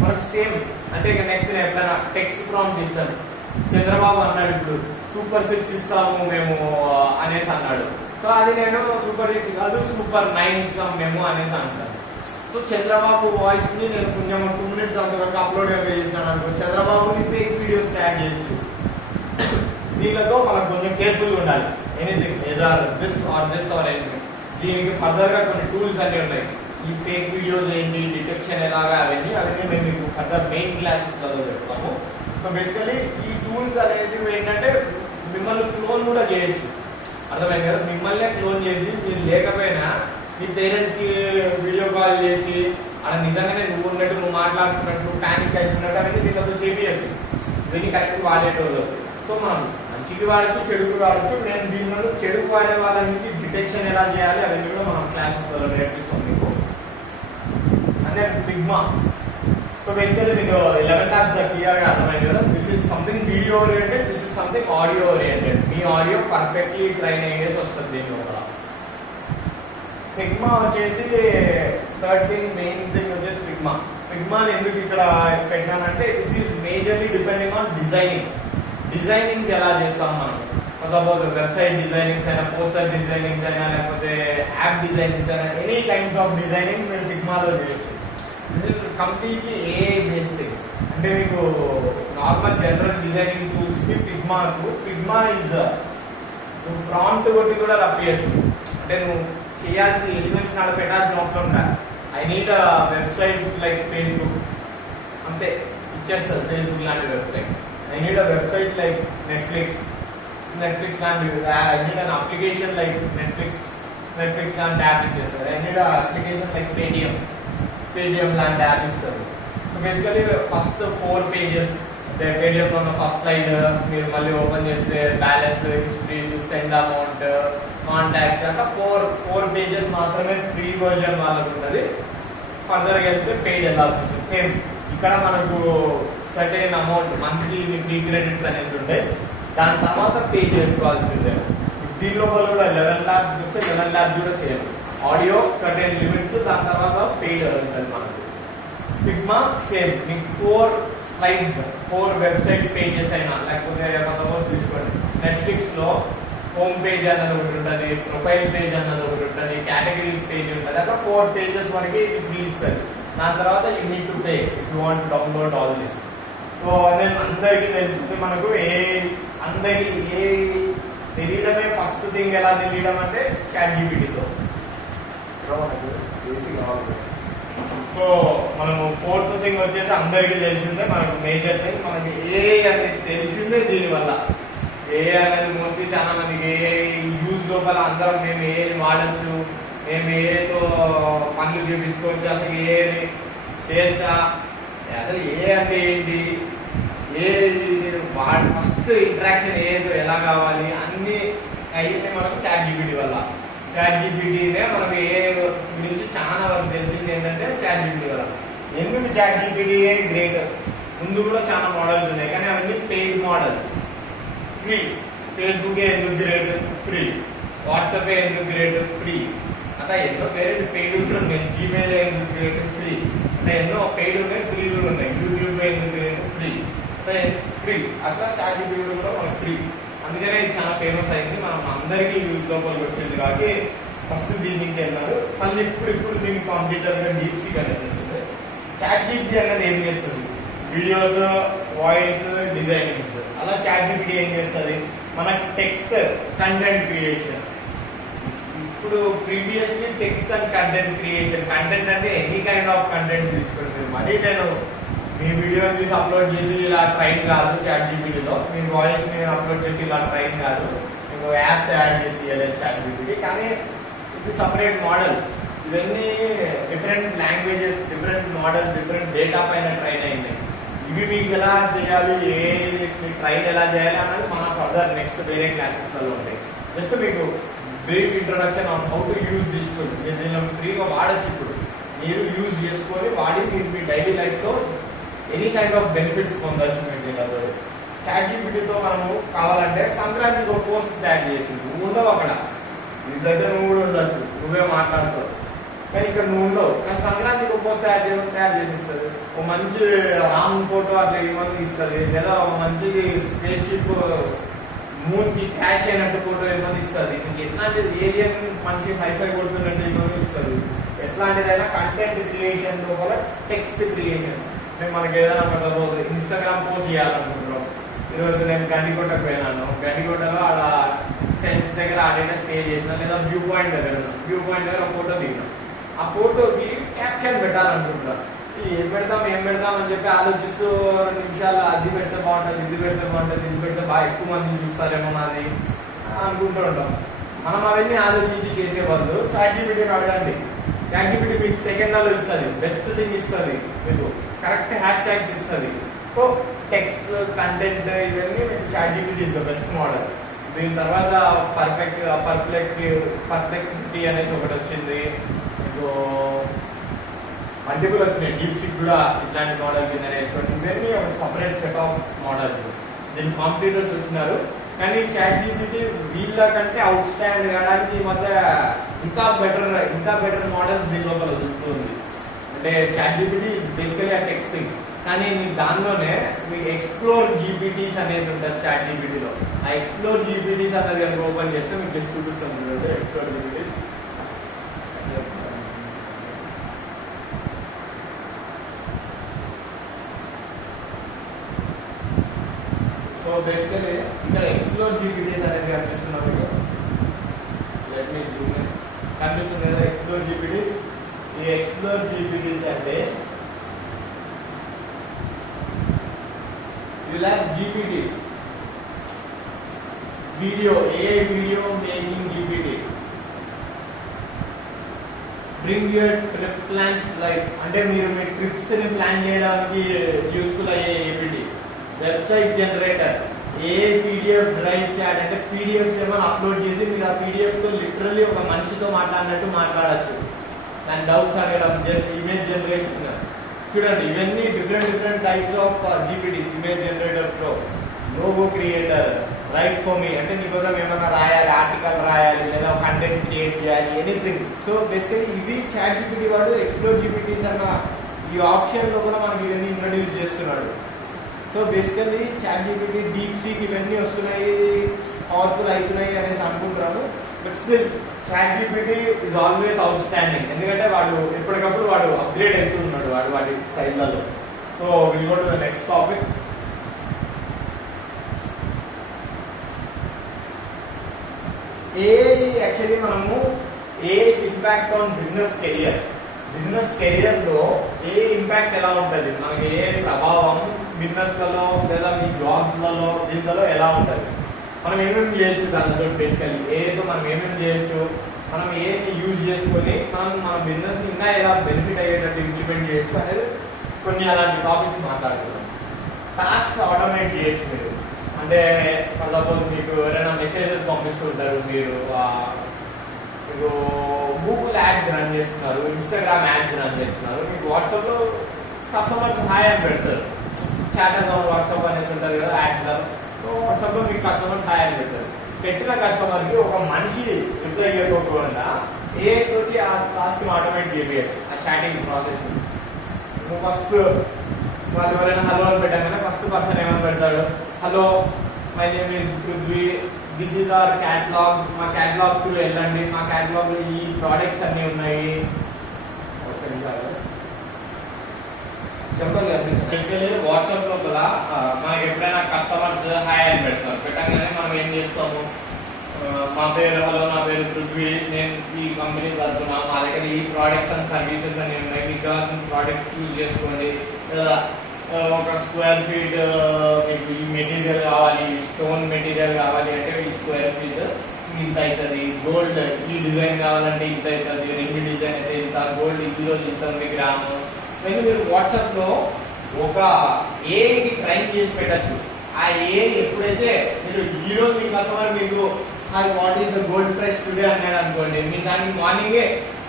మనకు సేమ్ అంటే ఇక నెక్స్ట్ నేను ఎప్పుడైనా టెక్స్ట్ ప్రాంప్ట్ ఇస్తాను. చంద్రబాబు అన్నాడు ఇప్పుడు సూపర్ 6 ఇస్తాము మేము అనేసి అన్నాడు. సో అది నేను సూపర్ 6 కాదు సూపర్ 9 ఇస్తాం మేము అనేసి అంటాను. సో చంద్రబాబు వాయిస్ ని నేను కొంచెం 2 minutes అంతవరకు అప్లోడ్ చేసినాను అనుకో, చంద్రబాబుని ఫేక్ వీడియోస్ తయారు చేయొచ్చు. దీనితో మనం కొంచెం కేర్ఫుల్గా ఉండాలి. Anything either this or anything. దీనికి ఫర్దర్గా కొన్ని టూల్స్ అన్నీ ఉన్నాయి. ఈ ఫేక్ వీడియోస్ ఏంటి, డిటెక్షన్ ఎలాగా, అవన్నీ మేము మీకు ఫర్దర్ మెయిన్ క్లాసెస్లలో చెప్తాము. సో బేసికలీ ఈ టూల్స్ అనేది ఏంటంటే మిమ్మల్ని క్లోన్ కూడా చేయొచ్చు. అర్థమైంది కదా? మిమ్మల్నే క్లోన్ చేసి మీరు లేకపోయినా మీ పేరెంట్స్కి వీడియో కాల్ చేసి అలా నిజంగానే నువ్వు ఉన్నట్టు, నువ్వు మాట్లాడుతున్నట్టు, ప్యానిక్ అవుతున్నట్టు అనేది దీంతో చేపించచ్చు. ఇవన్నీ కరెక్ట్ వాడేటోళ్ళు. సో మనం మంచికి వాడచ్చు, చెడుకు వాడచ్చు. నేను దీనిలో చెడుకు వాడే వాళ్ళ నుంచి డిటెక్షన్ ఎలా చేయాలి అవన్నీ కూడా మనం క్లాసెస్లో నేర్పిస్తాం మీకు. అంటే ఫిగ్మా. సో బేసికలీ మీకు 11 టాబ్స్ క్లియర్గా అర్థమైంది కదా? This is something video oriented, this is something audio oriented. మీ ఆడియో పర్ఫెక్ట్లీ ట్రైన్ అయ్యేసి వస్తుంది దీని లోపల. ఫిగ్మా వచ్చేసి 13 మెయిన్ థింగ్ వచ్చేసి ఫిగ్మా. ఫిగ్మాని ఎందుకు ఇక్కడ పెట్టానంటే this is majorly depending on designings ఎలా చేస్తాం మనం. సపోజ్ వెబ్సైట్ డిజైనింగ్స్ అయినా, పోస్టర్ డిజైనింగ్స్ అయినా, లేకపోతే యాప్ డిజైనింగ్స్ అయినా, ఎనీ కైండ్స్ ఆఫ్ డిజైనింగ్ మీరు ఫిగ్మాలో చేయొచ్చు. This is completely AI based. అంటే మీకు నార్మల్ జనరల్ డిజైనింగ్ టూల్స్ కి ఫిగ్మా ఇస్ నువ్వు ప్రాంప్ట్ కొట్టి కూడా రప్పియచ్చు. అంటే నువ్వు చేయాల్సి ఎలిమెంట్స్ నాడు పెట్టాల్సిన అవసరం ఉండాలి. I need website like Facebook, అంతే ఇచ్చేస్తుంది ఫేస్బుక్ లాంటి website. I need website like Netflix లాంటి. I need an application like Netflix లాంటి యాప్ ఇచ్చేస్తారు. I need application like Paytm లాంటి యాప్ ఇస్తారు. సో బేసికలీ ఫస్ట్ 4 పేజెస్ పేటిఎంలో ఉన్న ఫస్ట్ స్లైడ్ మీరు మళ్ళీ ఓపెన్ చేస్తే balance, histories, send amount, contacts అట్లా 4 పేజెస్ మాత్రమే ఫ్రీ వర్జన్ వాళ్ళకు ఉంటుంది. ఫర్దర్గా వెళ్తే పెయిడ్ వెళ్ళాల్సి వస్తుంది. సేమ్ ఇక్కడ మనకు certain amount monthly free credits అనేసి ఉంటాయి. దాని తర్వాత పే చేసుకోవాల్సిందే. దీనిలో కూడా 11 ల్యాబ్స్ వస్తే 11 ల్యాబ్స్ కూడా సేమ్. ఆడియో సర్టెన్ లిమిట్స్, దాని తర్వాత పెయిడ్ ఉంటుంది మనకు. Figma same. మీకు 4 స్లైడ్స్, 4 వెబ్సైట్ పేజెస్ అయినా, లేకపోతే సపోజ్ తీసుకోండి నెట్ఫ్లిక్స్ లో హోమ్ పేజ్ అన్నది ఒకటి ఉంటుంది, ప్రొఫైల్ పేజ్ అన్నది ఒకటి ఉంటుంది, కేటగిరీస్ పేజ్ ఉంటుంది. అట్లా 4 పేజెస్ వరకు ఇది ఫ్రీ ఇస్తుంది. దాని తర్వాత you need to pay if you want download all this. So నేను అందరికీ తెలిసింది మనకు అందరికీ తెలియడమే ఫస్ట్ థింగ్. ఎలా తెలియడం అంటే ChatGPTతో బేసిక్ కావాలి. సో మనము 4th థింగ్ వచ్చేసి అందరికీ తెలిసిందే, మనకు మేజర్ థింగ్. మనకి ఏఐ అనేది తెలిసిందే దీనివల్ల. ఏఐ అనేది మోస్ట్లీ చాలా మందికి ఏఐ యూజ్ లోపల అందరం మేము ఏఐని వాడచ్చు, మేము ఏఐతో పనులు చేయించుకోవచ్చు, అసలు ఏఐని చేయొచ్చా, అసలు ఏ అంటే ఏంటి, ఏ ఫస్ట్ ఇంటరాక్షన్ ఏదో ఎలా కావాలి అన్ని అయింది మనకు ChatGPT వల్ల. ChatGPTనే మనకు ఏ గురించి చాలా వరకు తెలిసింది ఏంటంటే ChatGPT వల్ల. ఎందుకు ChatGPT గ్రేట్? ముందు కూడా చాలా మోడల్స్ ఉన్నాయి, కానీ అవన్నీ పెయిడ్ మోడల్స్. ఫ్రీ. ఫేస్బుక్ ఎందుకు గ్రేట్? ఫ్రీ. వాట్సాప్ ఎందుకు గ్రేట్? ఫ్రీ. అట్లా ఎన్నో పెయిడ్ కూడా ఉన్నాయి. జీమెయిల్ ఎందుకు గ్రేట్? ఫ్రీ. అంటే ఎన్నో పెయిడ్ ఉన్నాయి, ఫ్రీ కూడా ఉన్నాయి. యూట్యూబ్ ఎందుకు గ్రేట్? ఫ్రీ. ఫ్రీ. అట్లా ChatGPT కూడా మనకు ఫ్రీ. అందుకనే ఇది చాలా ఫేమస్ అయింది, మనం అందరికీ యూజ్ లోపలికి వచ్చింది. కాబట్టి ఫస్ట్ దీని నుంచి వెళ్ళారు. మళ్ళీ ఇప్పుడు దీనికి కాంప్యూటర్గా డీప్సీక్ అనేసి వచ్చింది. ChatGPT అనేది ఏం చేస్తుంది? Videos, voice, designings. అలా ChatGPT ఏం చేస్తుంది? మన టెక్స్ట్ కంటెంట్ క్రియేషన్. ఇప్పుడు previously text and content creation. Content అంటే ఎనీ కైండ్ ఆఫ్ కంటెంట్ తీసుకుంటుంది. మరీ నేను మీ వీడియో తీసి అప్లోడ్ చేసి ఇలా ట్రైన్ కాదు ChatGPTలో. మీ వాయిస్ ని అప్లోడ్ చేసి ఇలా ట్రైన్ కాదు. మీకు యాప్ యాడ్ చేసి ఇవ్వలేదు ChatGPT. కానీ ఇది సపరేట్ మోడల్. ఇవన్నీ different languages, different model, different data పైన ట్రైన్ అయింది. ఇవి మీకు ఎలా చేయాలి, ఏ ట్రైన్ ఎలా చేయాలి అన్నది మన ఫర్దర్ నెక్స్ట్ వేరే క్లాసెస్లలో ఉంటాయి. జస్ట్ మీకు brief introduction on how to use this tool. మీరు దీనిలో ఫ్రీగా వాడచ్చు. ఇప్పుడు మీరు యూజ్ చేసుకొని వాడి మీరు మీ డైలీ లైఫ్లో ఎనీ కైండ్ ఆఫ్ బెనిఫిట్స్ పొందొచ్చు. మీరు దీనిలో ChatGPTతో మనము కావాలంటే సంక్రాంతికి ఒక పోస్ట్ తయారు చేయొచ్చు. నువ్వు ఉండవు అక్కడ, నీ దగ్గర నువ్వు కూడా ఉండొచ్చు, నువ్వే మాట్లాడుతావు. కానీ ఇక్కడ నువ్వు ఉండవు, కానీ సంక్రాంతికి ఒక పోస్ట్ తయారు చేసి ఇస్తుంది. ఒక మంచి రామ్ ఫోటో అట్లా ఏమని ఇస్తుంది, లేదా ఒక మంచి స్పేస్ షిప్ మూన్ కి క్రాష్ అయినట్టు ఫోటో ఏమని ఇస్తుంది. మీకు ఎట్లాంటిది ఏరియా మంచి హైఫై కొడుతున్నట్టు ఏమని ఇస్తుంది. ఎట్లాంటిదైనా కంటెంట్ క్రియేషన్ లోపల టెక్స్ట్ క్రియేషన్. మనకి ఏదైనా ఇన్స్టాగ్రామ్ పోస్ట్ చేయాలనుకుంటున్నాం, ఈరోజు నేను గండికోటకు పోయినాను. గండికోటలో అలా టెంట్స్ దగ్గర ఆడైనా స్టే చేసిన, లేదా వ్యూ పాయింట్ దగ్గర ఫోటో దిగిన. ఆ ఫోటోకి క్యాప్షన్ పెట్టాలనుకుంటున్నా. ఏం పెడతాం అని చెప్పి ఆలోచిస్తూ 2 నిమిషాలు అది పెడితే బాగుంటుంది, ఇది పెడితే బాగుంటుంది, ఇది పెడితే బాగా ఎక్కువ మంది చూస్తారేమో నాది అనుకుంటూ ఉంటాం. మనం అవన్నీ ఆలోచించి చేసే వాళ్ళు చాట్‌జీపీటీని అడగండి. చాట్‌జీపీటీ మీకు సెకండ్లలో ఇస్తుంది, బెస్ట్ థింగ్ ఇస్తుంది, మీకు కరెక్ట్ హ్యాష్ ట్యాగ్స్ ఇస్తుంది. సో టెక్స్ట్ కంటెంట్ ఇవన్నీ మీకు ChatGPT is the best model. దీని తర్వాత పర్ప్లెక్సిటీ అనేసి ఒకటి వచ్చింది. మీకు మల్టిపుల్ వచ్చినాయి. డీప్‌సీక్ కూడా ఇట్లాంటి మోడల్ కింద వేసుకోండి. ఇవన్నీ ఒక సపరేట్ సెట్ ఆఫ్ మోడల్స్. దీని కాంపిటీటర్స్ వచ్చినారు. కానీ చాట్‌జీపీటీ వీళ్ళ కంటే అవుట్ స్టాండ్ కావడానికి ఈ మధ్య ఇంకా బెటర్ మోడల్స్ దీని లోపల దొరుకుతుంది. అంటే చాట్‌జీపీటీ బేసికలీ ఆ టెక్స్టింగ్, కానీ మీకు దానిలోనే మీకు ఎక్స్ప్లోర్ జీపీటీస్ అనేసి ఉంటుంది చాట్‌జీపీటీలో. ఆ ఎక్స్ప్లోర్ జీపీటీస్ అనేది కనుక ఓపెన్ చేస్తే మీకు జస్ట్ చూపిస్తుంది. ఎక్స్ప్లోర్ జీపీటీస్ సో బేసికలీ ఇక్కడ ఎక్స్ప్లోర్ జీపీటీస్ అనేది కనిపిస్తున్నారు. Let me Zoom in. కనిపిస్తుంది కదా ఎక్స్ప్లోర్ జీపీటీస్. ఈ ఎక్స్ప్లోర్ జీపీటీస్ అంటే you like GPTs, AI video making GPT, bring your trip plans to life. అంటే మీరు మీ ట్రిప్స్ ని ప్లాన్ చేయడానికి యూస్ఫుల్ అయ్యే ఏపీటీ. Website generator, PDF drive chat, అంటే పీడిఎఫ్స్ ఏమైనా అప్లోడ్ చేసి మీరు ఆ పీడిఎఫ్ తో లిటరల్లీ ఒక మనిషితో మాట్లాడినట్టు మాట్లాడచ్చు. దాని డౌట్స్ అడగడం, ఇమేజ్ జనరేషన్. చూడండి, ఇవన్నీ different types of GPTs. Image generator pro, logo creator, write for me, అంటే నీకోసం ఏమైనా రాయాలి, ఆర్టికల్ రాయాలి, లేదా కంటెంట్ క్రియేట్ చేయాలి, ఎనీథింగ్. సో బేసికలీ ఇవి చాట్‌జీపీటీ వాడు ఎక్స్ప్లోర్ జీపీటీస్ అన్న ఈ ఆప్షన్ లో కూడా మనకి ఇవన్నీ ఇంట్రడ్యూస్ చేస్తున్నాడు. సో బేసికలీ చాట్‌జీపీటీ, డీప్‌సీక్ ఇవన్నీ వస్తున్నాయి, పవర్ఫుల్ అవుతున్నాయి అనేసి అనుకుంటున్నాను. But still ChatGPT is always outstanding. ఎందుకంటే ఎప్పటికప్పుడు వాడు అప్గ్రేడ్ అవుతున్నాడు వాటి స్టైల్లలో. So will go to the next topic. AI actually మనము AI's impact on business career లో ఏ ఇంపాక్ట్ ఎలా ఉంటుంది, మనకి ఏ ప్రభావం బిజినెస్లలో లేదా మీ జాబ్స్లలో దీంట్లో ఎలా ఉంటుంది, మనం ఏమేమి చేయొచ్చు దానితో, బేసికలీ ఏఐతో మనం ఏమేమి చేయొచ్చు, మనం ఏఐని యూజ్ చేసుకొని మన బిజినెస్ ఇంకా ఎలా బెనిఫిట్ అయ్యేటట్టు ఇంప్లిమెంట్ చేయొచ్చు అనేది కొన్ని అలాంటి టాపిక్స్ మాట్లాడుతున్నాం. టాస్క్ ఆటోమేట్ చేయొచ్చు మీరు. అంటే ఫర్ సపోజ్ మీకు ఎవరైనా మెసేజెస్ పంపిస్తుంటారు, మీరు గూగుల్ యాడ్స్ రన్ చేస్తున్నారు, ఇన్స్టాగ్రామ్ యాడ్స్ రన్ చేస్తున్నారు, మీకు వాట్సాప్లో కస్టమర్స్ హాయ్ అని పెడతారు. చాట్ వాట్సాప్ అనేసి ఉంటుంది కదా యాడ్స్లో. సో వాట్సాప్లో మీకు కస్టమర్స్ హాయ్ అని పెడతారు. పెట్టిన కస్టమర్కి ఒక మనిషి రిప్లై ఇవ్వకుండా ఏ తోటి ఆ టాస్క్ ఆటోమేట్ చేయవచ్చు. ఆ చాటింగ్ ప్రాసెస్ నువ్వు ఫస్ట్ వాళ్ళు ఎవరైనా హలో అని పెట్టగానే ఫస్ట్ పర్సన్ ఏమని పెడతాడు, hello my name is Prithvi, this is our catalogue, మా క్యాటలాగ్ త్రూ వెళ్ళండి, మా క్యాటలాగ్ లో ఈ ప్రోడక్ట్స్ అన్ని ఉన్నాయి. సింపుల్ బేసికలీ వాట్సాప్ లోపల మనకి ఎప్పుడైనా కస్టమర్స్ హాయ్ అని పెడతారు. పెట్టగానే మనం ఏం చేస్తాము, మా పేరు హలో, నా పేరు పృథ్వీ, నేను ఈ కంపెనీ వెళ్తున్నా, మా దగ్గర ఈ ప్రోడక్ట్స్ అండ్ సర్వీసెస్ అన్ని ఉన్నాయి, మీకు కావాల్సిన ప్రోడక్ట్ చూస్ చేసుకోండి, లేదా ఒక స్క్వేర్ ఫీట్ మీకు ఈ మెటీరియల్ కావాలి, స్టోన్ మెటీరియల్ కావాలి అంటే ఈ స్క్వేర్ ఫీట్ ఇంత అవుతుంది, గోల్డ్ ఈ డిజైన్ కావాలంటే ఇంత అవుతుంది, రింగ్ డిజైన్ అయితే ఇంత, గోల్డ్ ఈరోజు ఇంత ఉంది గ్రాము. కానీ మీరు వాట్సాప్లో ఒక ఏఐకి ట్రైన్ చేసి పెట్టచ్చు. ఆ ఏఐ ఎప్పుడైతే మీరు ఈరోజు మీ కస్టమర్ మీకు what is the gold price today అన్నాడు అనుకోండి, మీరు దానికి మార్నింగే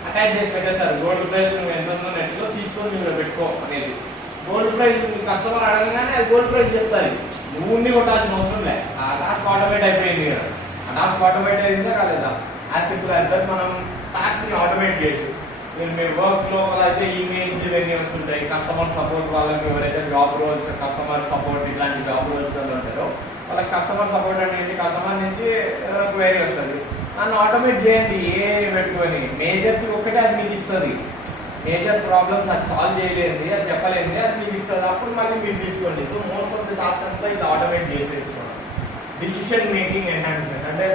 అటాచ్ చేసి పెట్టేస్తారు. గోల్డ్ ప్రైస్ నువ్వు ఎంత ఉందో నెట్లో తీసుకొని మీరు పెట్టుకో అనేసి. గోల్డ్ ప్రైస్ మీ కస్టమర్ అడగగానే అది గోల్డ్ ప్రైస్ చెప్తారు. నువ్వు ఉండి కొట్టాల్సిన అవసరం లే, ఆ టాస్క్ ఆటోమేట్ అయిపోయింది కదా. ఆ టాస్క్ ఆటోమేట్ అయిందా కాలేదా, యాజ్ సింపుల్ యాజ్ దట్ మనం టాస్క్ ని ఆటోమేట్ చేయొచ్చు. మీ వర్క్ లోపల అయితే ఈమెయిల్స్ ఇవన్నీ వస్తుంటాయి. కస్టమర్ సపోర్ట్ వాళ్ళకి ఎవరైతే జాబ్ రోల్స్, కస్టమర్ సపోర్ట్ ఇట్లాంటి జాబ్ రోల్స్ ఉంటారో వాళ్ళకి కస్టమర్ సపోర్ట్ అనేది కస్టమర్ నుంచి క్వైరీ వస్తుంది. దాన్ని ఆటోమేట్ చేయండి ఏ పెట్టుకొని. మేజర్కి ఒక్కటే అది మీకు ఇస్తుంది. మేజర్ ప్రాబ్లమ్స్ అది సాల్వ్ చేయలేదు, అది చెప్పలేదు, అది మీకు ఇస్తుంది. అప్పుడు మళ్ళీ మీరు తీసుకోండి. So most of the task అంతా ఇది ఆటోమేట్ చేసేసుకోండి. డిసిషన్ మేకింగ్ ఎన్హాన్స్మెంట్ అంటే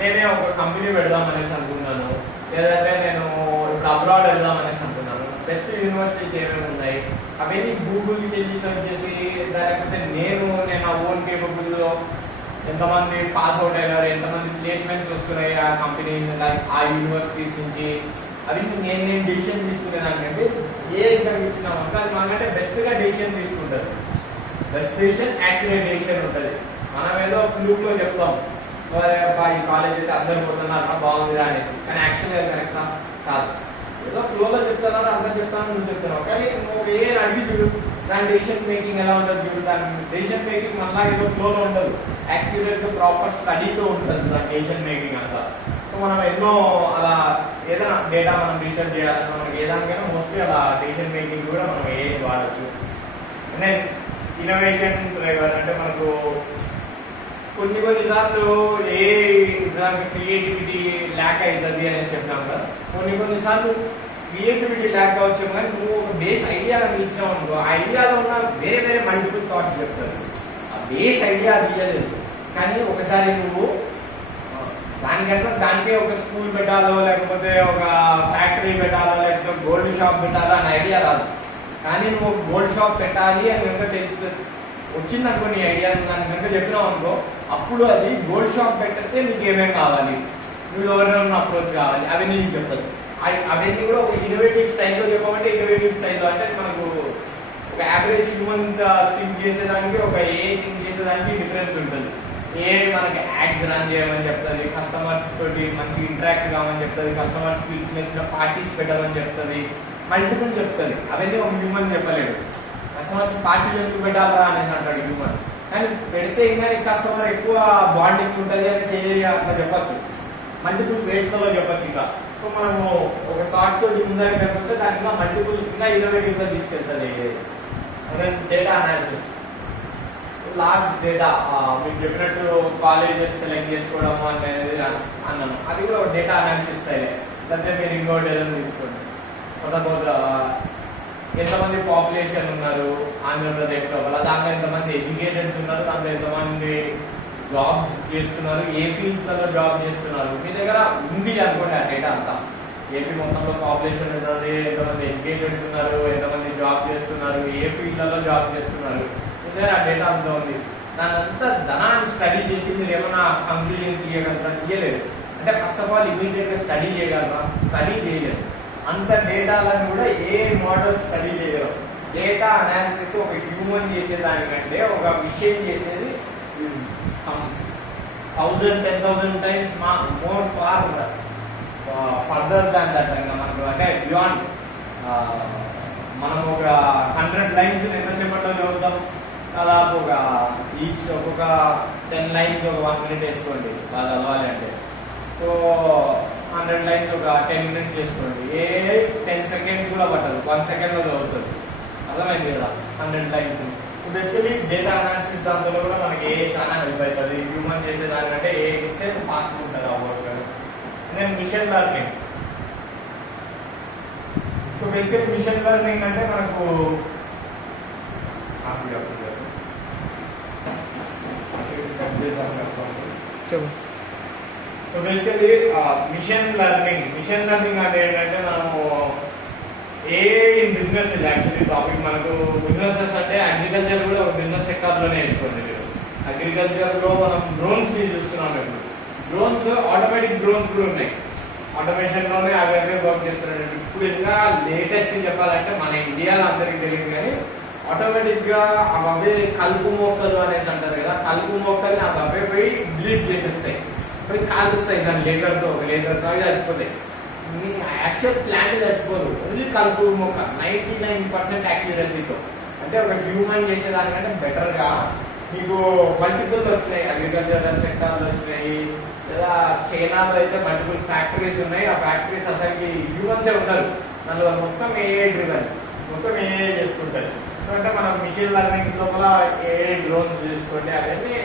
నేనే ఒక కంపెనీ పెడదాం అనేసి అనుకున్నాను, లేదంటే నేను ఇప్పుడు అబ్రాడ్ వెళ్దాం అనేసి అనుకున్నాను. బెస్ట్ యూనివర్సిటీస్ ఏమేమి ఉన్నాయి అవన్నీ గూగుల్కి వెళ్ళి సర్చ్ చేసి, లేకపోతే నేను నా ఓన్ కేపబుల్లో ఎంతమంది పాస్ అవుట్ అయ్యారు, ఎంతమంది ప్లేస్మెంట్స్ వస్తున్నాయి ఆ కంపెనీ ఆ యూనివర్సిటీస్ నుంచి, అవి నేను డిసిషన్ తీసుకునే దానికంటే ఏ ఇంటర్వ్యూ ఇచ్చినామంటే అది మనకంటే బెస్ట్గా డెసిషన్ తీసుకుంటారు. బెస్ట్ డెసిషన్ యాక్యురేట్ డెసిషన్ ఉంటుంది. మనం ఏదో ఫ్లూక్లో చెప్తాం ఈ కాలేజ్ అయితే అందరు పోతున్నారు బాగుందిరా అనేసి, కానీ యాక్చువల్గా కరెక్టా కాదు. ఏదో ఫ్లోలో చెప్తున్నారు, అందరు చెప్తాను నువ్వు చెప్తున్నావు, కానీ నువ్వు ఏ అడిగి చూడు దాని డెసిషన్ మేకింగ్ ఎలా ఉంటుంది చూడు. దాని డెసిషన్ మేకింగ్ మళ్ళీ ఏదో ఫ్లోలో ఉండదు, యాక్యురేట్గా ప్రాపర్ స్టడీతో ఉంటుంది దాని డెసిషన్ మేకింగ్ అంతా. సో మనం ఎన్నో అలా ఏదైనా డేటా మనం రీసెర్చ్ చేయాలన్నా మనకి ఏదానికైనా మోస్ట్లీ అలా డెసిషన్ మేకింగ్ కూడా మనం ఏ వాడచ్చు. అండ్ ఇన్నోవేషన్ డ్రైవర్ అంటే మనకు కొన్నిసార్లు ఏ దానికి క్రియేటివిటీ ల్యాక్ అవుతుంది అనేసి చెప్పినాం కదా. కొన్నిసార్లు క్రియేటివిటీ ల్యాక్ కావచ్చు, కానీ నువ్వు ఒక బేస్ ఐడియా ఇచ్చినావు అనుకో, ఆ ఐడియాలో ఉన్న వేరే వేరే మల్టిపుల్ థాట్స్ చెప్తారు. ఆ బేస్ ఐడియా తీయలేదు, కానీ ఒకసారి నువ్వు దానికే ఒక స్కూల్ పెట్టాలో, లేకపోతే ఒక ఫ్యాక్టరీ పెట్టాలో, లేకపోతే గోల్డ్ షాప్ పెట్టాలో అని ఐడియా రాదు. కానీ నువ్వు ఒక గోల్డ్ షాప్ పెట్టాలి అని కనుక తెలుసు వచ్చిందనుకో, నీ ఐడియా దాని కనుక చెప్పినావు అనుకో, అప్పుడు అది గోల్డ్ షాప్ పెట్టితే నీకు ఏమేమి కావాలి, నువ్వు ఎవరైనా అప్రోచ్ కావాలి, అవన్నీ నీకు చెప్తారు. అవన్నీ కూడా ఒక ఇన్నోవేటివ్ స్టైల్లో చెప్పమంటే ఇన్నోవేటివ్ స్టైల్లో అంటే మనకు ఒక యావరేజ్ హ్యూమన్ థింక్ చేసేదానికి ఒక ఏ థింక్ చేసేదానికి డిఫరెన్స్ ఉంటుంది. ఏ మనకి యాడ్స్ రన్ చేయమని చెప్తుంది, కస్టమర్స్ తోటి మంచి ఇంటరాక్ట్ కావని చెప్తుంది, కస్టమర్స్కి చిన్న చిన్న పార్టీస్ పెట్టాలని చెప్తుంది, మల్టిపుల్ చెప్తుంది. అవన్నీ ఒక హ్యూమన్ చెప్పలేడు. కస్టమర్స్ పార్టీలు ఎందుకు పెట్టాలా అనేసి అంటాడు హ్యూమన్, కానీ పెడితే ఇంకా కస్టమర్ ఎక్కువ బాండింగ్ ఉంటుంది అని చేయాలి అట్లా చెప్పచ్చు, మల్టిపుల్ వేస్ట్లో చెప్పచ్చు. ఇంకా సో మనము ఒక థాట్ తోటి ముందరికి వస్తే దానికి ఇంకా మల్టిపుల్ ఇంకా ఇన్నోవేటివ్గా తీసుకెళ్తుంది. డేటా అనాలిసిస్, లార్జ్ డేటా మీకు చెప్పినట్టు కాలేజెస్ సెలెక్ట్ చేసుకోవడం అనేది అన్నాను, అది కూడా ఒక డేటా అనాలిసిస్ స్టైలే. లేకపోతే మీరు ఇంకోటి ఏదైనా తీసుకోండి, సపోజ్ ఎంతమంది పాపులేషన్ ఉన్నారు ఆంధ్రప్రదేశ్ లోపల, దాంట్లో ఎంతమంది ఎడ్యుకేటెడ్స్ ఉన్నారు, దాంట్లో ఎంతమంది జాబ్స్ చేస్తున్నారు, ఏ ఫీల్డ్స్లలో జాబ్ చేస్తున్నారు, మీ దగ్గర ఉంది అనుకోండి ఆ డేటా అంతా. ఏపీ మొత్తంలో పాపులేషన్ ఉంటుంది, ఎంతమంది ఎడ్యుకేటెడ్స్ ఉన్నారు, ఎంతమంది జాబ్ చేస్తున్నారు, ఏ ఫీల్డ్లలో జాబ్ చేస్తున్నారు, మీ దగ్గర ఆ డేటా అంతా ఉంది. దాని అంతా ధనాన్ని స్టడీ చేసి మీరు ఏమైనా కంక్లూజన్స్ ఇవ్వగలరా? ఇవ్వలేదు. అంటే ఫస్ట్ ఆఫ్ ఆల్ ఇమీడియట్గా స్టడీ చేయగలరా? స్టడీ చేయలేదు. అంత డేటాలను కూడా ఏ మోడల్ స్టడీ చేయగలరు. డేటా అనాలిసిస్ ఒక హ్యూమన్ చేసేదానికంటే ఒక విషయం చేసేది 1000-10,000 times more further than that. మనకు అంటే బియాండ్ మనం ఒక 100 లైన్స్ ఎంతసేపట్లో చదువుతాం, దాదాపు ఒక ఈచ్ ఒక్కొక్క 10 లైన్స్ ఒక 1 minute వేసుకోండి బాగా చదవాలి అంటే. సో 100 లైన్స్ ఒక 10 minutes చేసుకోండి, ఏ 10 seconds కూడా పట్టదు, 1 secondలో చదువుతుంది. అర్థమైంది కదా 100 లైన్స్. బేసికలీ డేటా అనాలిసిస్ దాంట్లో కూడా మనకి ఏ చాలా హెల్ప్ అవుతుంది. హ్యూమన్ చేసేదానికంటే ఏ ఇస్తే ఫాస్ట్ ఉంటుంది ఆ వర్క్. నేను machine learning. So basically machine learning అంటే మనకు సో బేసికలీ మిషన్ లెర్నింగ్ అంటే ఏంటంటే మనము a in business actually topic. మనకు బిజినెసెస్ అంటే అగ్రికల్చర్ కూడా ఒక బిజినెస్ సెక్టార్లోనే వేసుకోండి మీరు. అగ్రికల్చర్లో మనం డ్రోన్స్ చూస్తున్నాం. ఇప్పుడు డ్రోన్స్ ఆటోమేటిక్ డ్రోన్స్ కూడా ఉన్నాయి, ఆటోమేషన్లోనే అవే వర్క్ చేస్తున్నాడు. ఇప్పుడు ఇంకా లేటెస్ట్ చెప్పాలంటే మన ఇండియాలో అందరికీ తెలియదు, కానీ ఆటోమేటిక్గా అవే కలుపు మొక్కలు అనేసి అంటారు కదా, కలుపు మొక్కల్ని అవే పోయి డిలీట్ చేసేస్తాయి, పోయి కాలుస్తాయి దాని లేజర్తో. ఒక లేజర్తో అవి చచ్చిపోతాయి. మీ యాక్చువల్ ప్లాంట్ చచ్చిపోదు, ఓన్లీ కలుపు మొక్క 99% యాక్యురసీతో. అంటే ఒక హ్యూమన్ చేసేదానికంటే బెటర్గా మీకు మల్టిపుల్ వచ్చినాయి. అగ్రికల్చర్ సెక్టార్లు వచ్చినాయి, లేదా చైనాలో అయితే మల్టిపుల్ ఫ్యాక్టరీస్ ఉన్నాయి. ఆ ఫ్యాక్టరీస్ అసలు హ్యూమన్సే ఉండరు, దానిలో మొత్తం ఏఏ డ్రివెన్, మొత్తం ఏఏ చేసుకుంటారు. సో అంటే మనం మిషన్ లెర్నింగ్ లోపల ఏఏ డ్రోన్స్ చేసుకోండి, అవన్నీ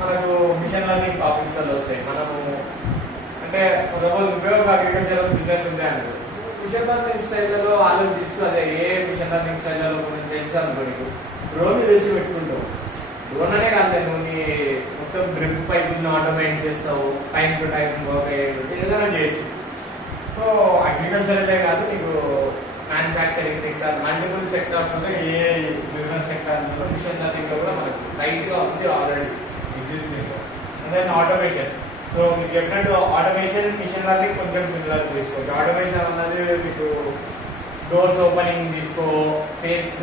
మనకు మిషన్ లెర్నింగ్ టాపిక్స్లో వస్తాయి. మనము అంటే సపోజ్ ఉపయోగ అగ్రికల్చర్ బిజినెస్ ఉంది అనుకో, మిషన్ లెర్నింగ్ స్టైల్లో ఆలోచిస్తూ అదే ఏ మిషన్ లెర్నింగ్ స్టైల్లో కొంచెం తెలుసు అనుకో నీకు డ్రోన్ తెచ్చి పెట్టుకుంటావు. డ్రోన్ అనే కాదు నువ్వు నీ మొత్తం డ్రిప్ పైపులను ఆటోమేట్ చేస్తావు, టైం టు టైం ఏదైనా చేయొచ్చు. సో అగ్రికల్చర్ కాదు నీకు మ్యానుఫ్యాక్చరింగ్ సెక్టర్ మల్టిపుల్ సెక్టర్స్ ఉంటాయి. A business sector machine learning లో కూడా మనకు రైట్ గా ఉంది already existing. And then automation. So మీకు చెప్పినట్టు ఆటోమేషన్ మిషన్ లెర్నింగ్ కొంచెం సిమిలర్ తీసుకోవచ్చు. ఆటోమేషన్ అన్నది మీకు డోర్స్ ఓపెనింగ్ తీసుకో, ఫేస్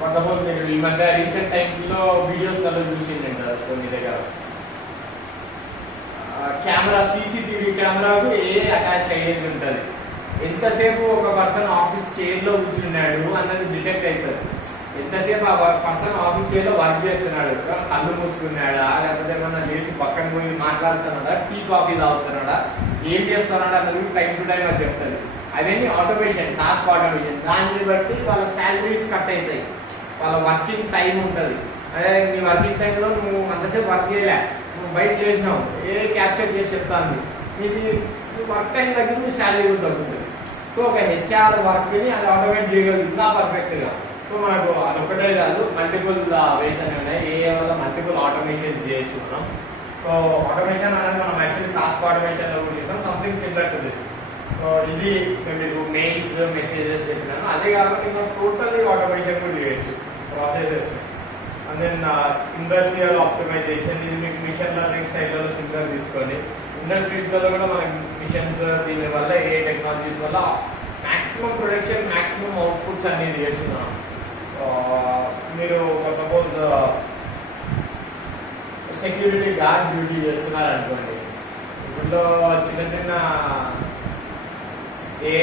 కొంతమంది మీరు ఈ మధ్య రీసెంట్ టైమ్స్ లో వీడియోస్ లలో చూసిందండి కొన్ని దగ్గర కెమెరా సీసీటీవీ కెమెరాకు అటాచ్ అయ్యేది ఉంటుంది. ఎంతసేపు ఒక పర్సన్ ఆఫీస్ చైర్ లో కూర్చున్నాడు అన్నది డిటెక్ట్ అవుతుంది. ఎంతసేపు ఆ పర్సన్ ఆఫీస్ చైర్ లో వర్క్ చేస్తున్నాడు, కళ్ళు మూసుకున్నాడా లేకపోతే ఏమన్నా లేచి పక్కన పోయి మాట్లాడుతున్నాడా, టీ కాఫీ తాగుతున్నాడా, ఏం చేస్తున్నాడా అన్నది టైం టు టైం అది చెప్తుంది. అవన్నీ ఆటోమేషన్, టాస్క్ ఆటోమేషన్. దాన్ని బట్టి వాళ్ళ శాలరీస్ కట్ అవుతాయి, వాళ్ళ వర్కింగ్ టైం ఉంటుంది. అదే నీ వర్కింగ్ టైంలో నువ్వు అంతసేపు వర్క్ చేయలే, నువ్వు బయట చేసినావు, క్యాప్చర్ చేసి చెప్తాను మీది వర్క్ టైం దగ్గర మీ శాలరీ కూడా తగ్గుతుంది. సో ఒక హెచ్ఆర్ వర్క్ని అది ఆటోమేట్ చేయగలుగుతుందా పర్ఫెక్ట్గా. సో మనకు అదొకటే కాదు, మల్టిపుల్ వేస్ అని ఉన్నాయి. వల్ల మల్టిపుల్ ఆటోమేషన్ చేయొచ్చు మనం. సో ఆటోమేషన్ అనేది మనం యాక్చువల్లీ టాస్క్ ఆటోమేషన్ లో కూడా చేస్తాం, something similar to this. So ఇది మీకు మెయిల్స్ మెసేజెస్ చెప్పినాను. అదే కాకుండా ఇంకా టోటల్లీ ఆటోమేషన్ కూడా చేయొచ్చు processes. And then industrial optimisation, ఇది మీకు మిషన్ లెర్నింగ్ స్టైల్లో సిమిలర్ తీసుకోండి. ఇండస్ట్రీస్లలో కూడా మనకి మిషన్స్ దీని వల్ల ఏ టెక్నాలజీస్ వల్ల మాక్సిమం ప్రొడక్షన్ మాక్సిమం అవుట్పుట్స్ అన్ని చేయొచ్చు మనం. మీరు సపోజ్ సెక్యూరిటీ గార్డ్ డ్యూటీ చేస్తున్నారు అనుకోండి, ఇప్పుడు చిన్న చిన్న ఏ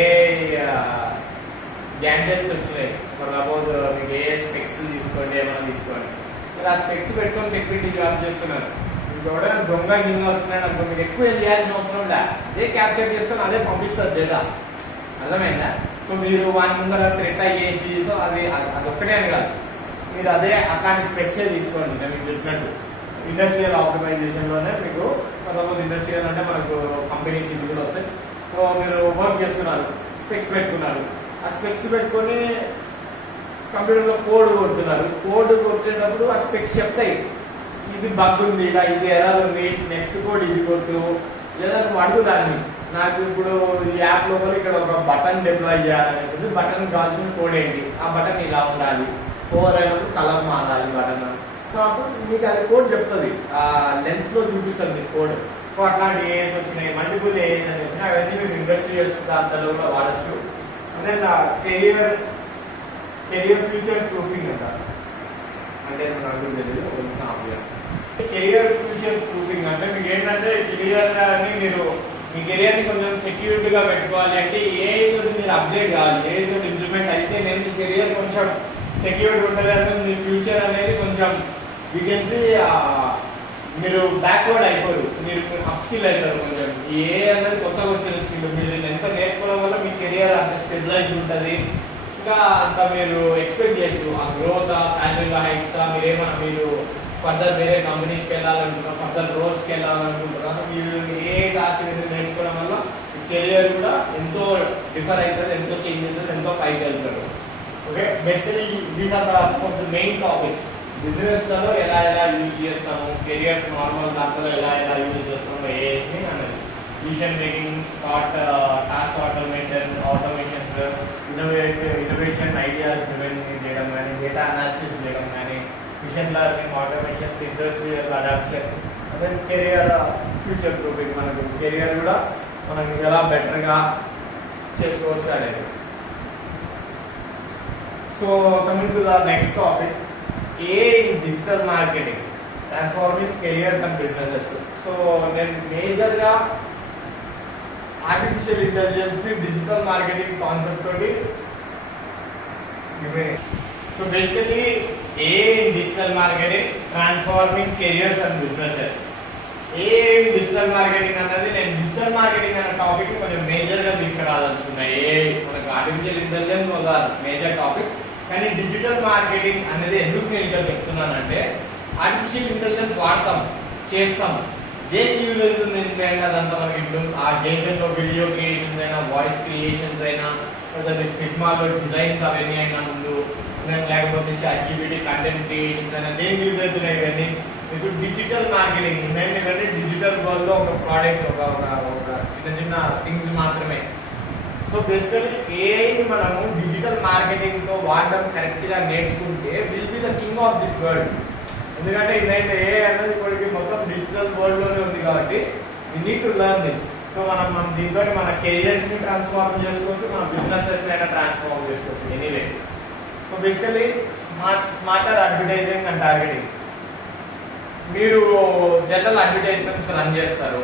గ్యాడ్జెట్స్ వచ్చినాయి. సపోజ్ మీకు ఏ స్పెక్స్ తీసుకోండి, ఏమైనా తీసుకోండి, మీరు ఆ స్పెక్స్ పెట్టుకొని సెక్యూరిటీ జాబ్ చేస్తున్నారు. కూడా దొంగ గింగ వచ్చినాడు అనుకో, మీకు ఎక్కువ ఏం చేయాల్సిన అవసరం ఉందా, అదే క్యాప్చర్ చేసుకొని అదే పంపిస్తారు డేటా. అర్థమైందా? సో మీరు వాని ముందర థ్రెట్ అయ్యేసి, సో అదొక్కటే అని కాదు, మీరు అదే అట్లాంటి స్పెక్సే తీసుకోండి. నేను మీకు చెప్పినట్టు ఇండస్ట్రియల్ ఆప్టిమైజేషన్లోనే మీకు సపోజ్ ఇండస్ట్రియల్ అంటే మనకు కంపెనీస్ ఇది కూడా వస్తాయి. సో మీరు వర్క్ చేస్తున్నారు, స్పెక్స్ పెట్టుకున్నారు, ఆ స్పెక్స్ పెట్టుకొని కంప్యూటర్లో కోడ్ కొడుతున్నారు. కోడ్ కొట్టేటప్పుడు ఆ స్పెక్స్ చెప్తాయి, ఇది బగ్ ఉంది, ఇది ఎర్రర్ ఉంది, నెక్స్ట్ కోడ్ ఇది కొట్టు, లేదా నువ్వు అడుగు దాన్ని, నాకు ఇప్పుడు ఈ యాప్ లోపల ఇక్కడ ఒక బటన్ డిప్లాయ్ చేయాలనేది, బటన్ కావాల్సిన కోడ్ ఏంటి, ఆ బటన్ ఇలా ఉండాలి, ఓవర్ అయినప్పుడు కలర్ మారాలి బటన్. సో అప్పుడు మీకు అది కోడ్ చెప్తుంది, ఆ లెన్స్ లో చూపిస్తుంది కోడ్. సో అట్లాంటి ఏఎస్ వచ్చినాయి, మల్టిపుల్ ఏఎస్ అని వచ్చినాయి. అవన్నీ మీరు ఇండస్ట్రియల్స్ దాంట్లో కూడా వాడచ్చు. అదే కెరియర్ ఫ్యూచర్ ప్రూఫింగ్ అంటారు. అంటే నాకు తెలియదు, కెరియర్ ఫ్యూచర్ ప్రూఫింగ్ అంటే మీకు ఏంటంటే కెరియర్ అని మీరు మీ కెరియర్ ని కొంచెం సెక్యూరిటీ గా పెట్టుకోవాలి అంటే ఏ తోటి మీరు అప్గ్రేడ్ కావాలి, ఏ తోటి ఇంప్లిమెంట్ అయితే నేను మీ కెరియర్ కొంచెం సెక్యూరిటీ ఉంటుంది అంటే మీ ఫ్యూచర్ అనేది కొంచెం వీకెన్సీ మీరు బ్యాక్వర్డ్ అయిపోరు, మీరు అప్ స్కిల్ అవుతారు. కొంచెం ఏ అనేది కొత్తగా వచ్చిన స్కిల్ మీరు ఎంత నేర్చుకోవడం వల్ల మీ కెరియర్ అంత స్టెబిలైజ్ ఉంటుంది. ఇంకా అంత మీరు ఎక్స్పెక్ట్ చేయొచ్చు ఆ గ్రోత్, శాలరీ హైక్స్, మీరేమన్నా మీరు ఫర్దర్ వేరే కంపెనీస్కి వెళ్ళాలనుకుంటున్నారు, ఫర్దర్ రోల్స్కి వెళ్ళాలనుకుంటున్నారు. మీరు ఏ టాస్క్ నేర్చుకోవడం వల్ల కెరియర్ కూడా ఎంతో డిఫర్ అవుతుంది, ఎంతో చేంజ్ అవుతుంది, ఎంతో పైకి వెళ్తారు. Okay, basically these are the main topics. Business లలో ఎలా యూజ్ చేస్తాము, కెరియర్స్ నార్మల్ దాంట్లో ఎలా యూజ్ చేస్తాము ఏఎస్ని అనేది, decision making, task automations, innovation ideas చేయడం కానీ, డేటా అనాలిసిస్ చేయడం కానీ, machine learning, automations, industrial adoption, అదే కెరియర్ ఫ్యూచర్ ప్రూఫింగ్. మనకు కెరియర్ కూడా మనం ఎలా బెటర్గా చేసుకోవచ్చు అనేది. So coming to the next topic, digital marketing, transforming careers and businesses. So నేను మేజర్గా artificial intelligence digital marketing concept తోటి, so basically digital marketing, transforming careers and businesses. Digital marketing అన్నది నేను డిజిటల్ మార్కెటింగ్ అనే టాపిక్ కొంచెం major గా తీసుకురాదలుచున్నాయి. మనకు artificial intelligence ఒక మేజర్ టాపిక్, కానీ డిజిటల్ మార్కెటింగ్ అనేది ఎందుకు నేను ఇక్కడ చెప్తున్నానంటే ఆర్టిఫిషియల్ ఇంటెలిజెన్స్ వాడతాం, చేస్తాం, దేనికి యూజ్ అవుతుంది అంటే అదంతా మనకి ఇప్పుడు ఆ గేమ్లో వీడియో క్రియేషన్స్ అయినా వాయిస్ క్రియేషన్స్ అయినా లేకపోతే ఫిగ్మాలో డిజైన్స్ అవన్నీ అయినా ముందు లేకపోతే ChatGPT కంటెంట్ క్రియేషన్స్ అయినా దేనికి యూజ్ అవుతున్నాయి ఇవన్నీ మీకు డిజిటల్ మార్కెటింగ్ ఇవన్నీ డిజిటల్ వరల్డ్ లో ఒక ప్రోడక్ట్స్ ఒక చిన్న చిన్న థింగ్స్ మాత్రమే. సో బేసికలీ ఏఐని మనము డిజిటల్ మార్కెటింగ్ తో వాడడం కరెక్ట్ గా నేర్చుకుంటే will be the king of this world. ఎందుకంటే ఇదైతే ఏఐ అన్నది ఇప్పటికి మొత్తం డిజిటల్ వరల్డ్ లోనే ఉంది కాబట్టి we need to learn this. So మనం దీంతో మన కెరియర్స్ ని ట్రాన్స్ఫార్మ్ చేసుకోవచ్చు, మన బిజినెసెస్ అయినా ట్రాన్స్ఫార్మ్ చేసుకోవచ్చు anyway. So basically smarter advertising and targeting. మీరు జనరల్ అడ్వర్టైజ్మెంట్స్ రన్ చేస్తారు,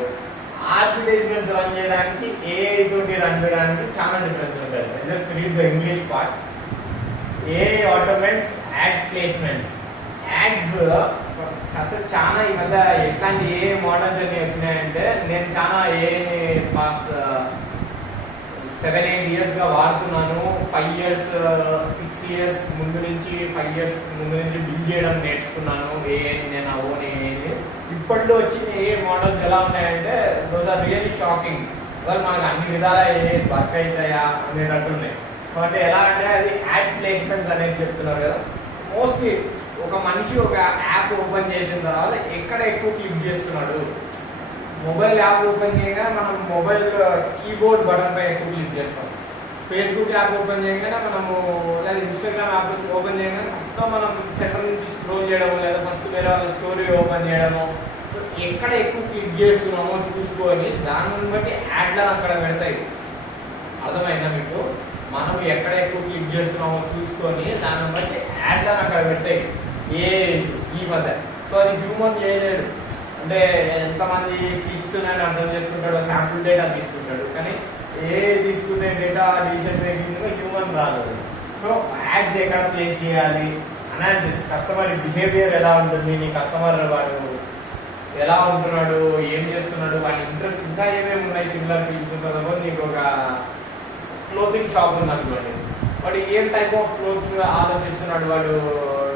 అడ్వర్టైజ్మెంట్స్ రన్ చేయడానికి ఏఐ తోటి రన్ చేయడానికి చాలా డిఫరెన్స్ ఉంటుంది. Just read the English part. AI automates ad placements. Ads అసలు చాలా ఈ మధ్య ఎట్లాంటి ఏ మోడల్స్ అన్ని వచ్చినాయంటే నేను చాలా ఏఐని పాస్ట్ 7-8 years గా వాడుతున్నాను. 5 years 6 years ముందు నుంచి 5 years ముందు నుంచి బిల్డ్ చేయడం నేర్చుకున్నాను ఏఐని. నేను ఓన్ ఏఐని ఇప్పట్లో వచ్చిన ఏ మోడల్స్ ఎలా ఉన్నాయంటే దోస్ ఆర్ రియల్లీ షాకింగ్. వాళ్ళు మనకు అన్ని విధాల ఏ వర్క్ అవుతాయా అనేటట్టున్నాయి. కాబట్టి ఎలా అంటే అది యాడ్ ప్లేస్మెంట్స్ అనేసి చెప్తున్నారు కదా. మోస్ట్లీ ఒక మనిషి ఒక యాప్ ఓపెన్ చేసిన తర్వాత ఎక్కడ ఎక్కువ క్లిక్ చేస్తున్నాడు, మొబైల్ యాప్ ఓపెన్ చేయగానే మనం మొబైల్ కీబోర్డ్ బటన్ పై ఎక్కువ క్లిక్ చేస్తాం. ఫేస్బుక్ యాప్ ఓపెన్ చేయగానే మనము లేదా ఇన్స్టాగ్రామ్ యాప్ ఓపెన్ చేయగానే ఫస్ట్ మనం సెంటర్ నుంచి స్క్రోల్ చేయడము లేదా ఫస్ట్ వేరే వాళ్ళ స్టోరీ ఓపెన్ చేయడము. ఎక్కడ ఎక్కువ క్లిక్ చేస్తున్నామో చూసుకొని దాన్ని బట్టి యాడ్లను అక్కడ పెడతాయి. అర్థమైందా మీకు? మనం ఎక్కడ ఎక్కువ క్లిక్ చేస్తున్నామో చూసుకొని దాన్ని బట్టి యాడ్లను అక్కడ పెడతాయి ఏ ఈ మధ్య. సో అది హ్యూమన్ చేయలేడు. అంటే ఎంతమంది క్లిక్స్ ఉన్నాయని అర్థం చేసుకుంటాడో శాంపుల్ డేటా తీసుకుంటాడు, కానీ ఏ తీసుకునే డేటా డిసిషన్ మేకింగ్ హ్యూమన్ రాదు. సో యాడ్స్ ఎక్కడ ప్లేస్ చేయాలి, అనాలిసిస్, కస్టమర్ బిహేవియర్ ఎలా ఉంటుంది, నీ కస్టమర్ వాడు ఎలా ఉంటున్నాడు, ఏం చేస్తున్నాడు, వాడి ఇంట్రెస్ట్ ఇంకా ఏమేమి ఉన్నాయి, సిమిలర్ ఫీల్డ్స్ ఉంటుందో. నీకు ఒక క్లోతింగ్ షాప్ ఉందనుకోండి, వాడు ఏం టైప్ ఆఫ్ క్లోత్స్ ఆలోచిస్తున్నాడు, వాడు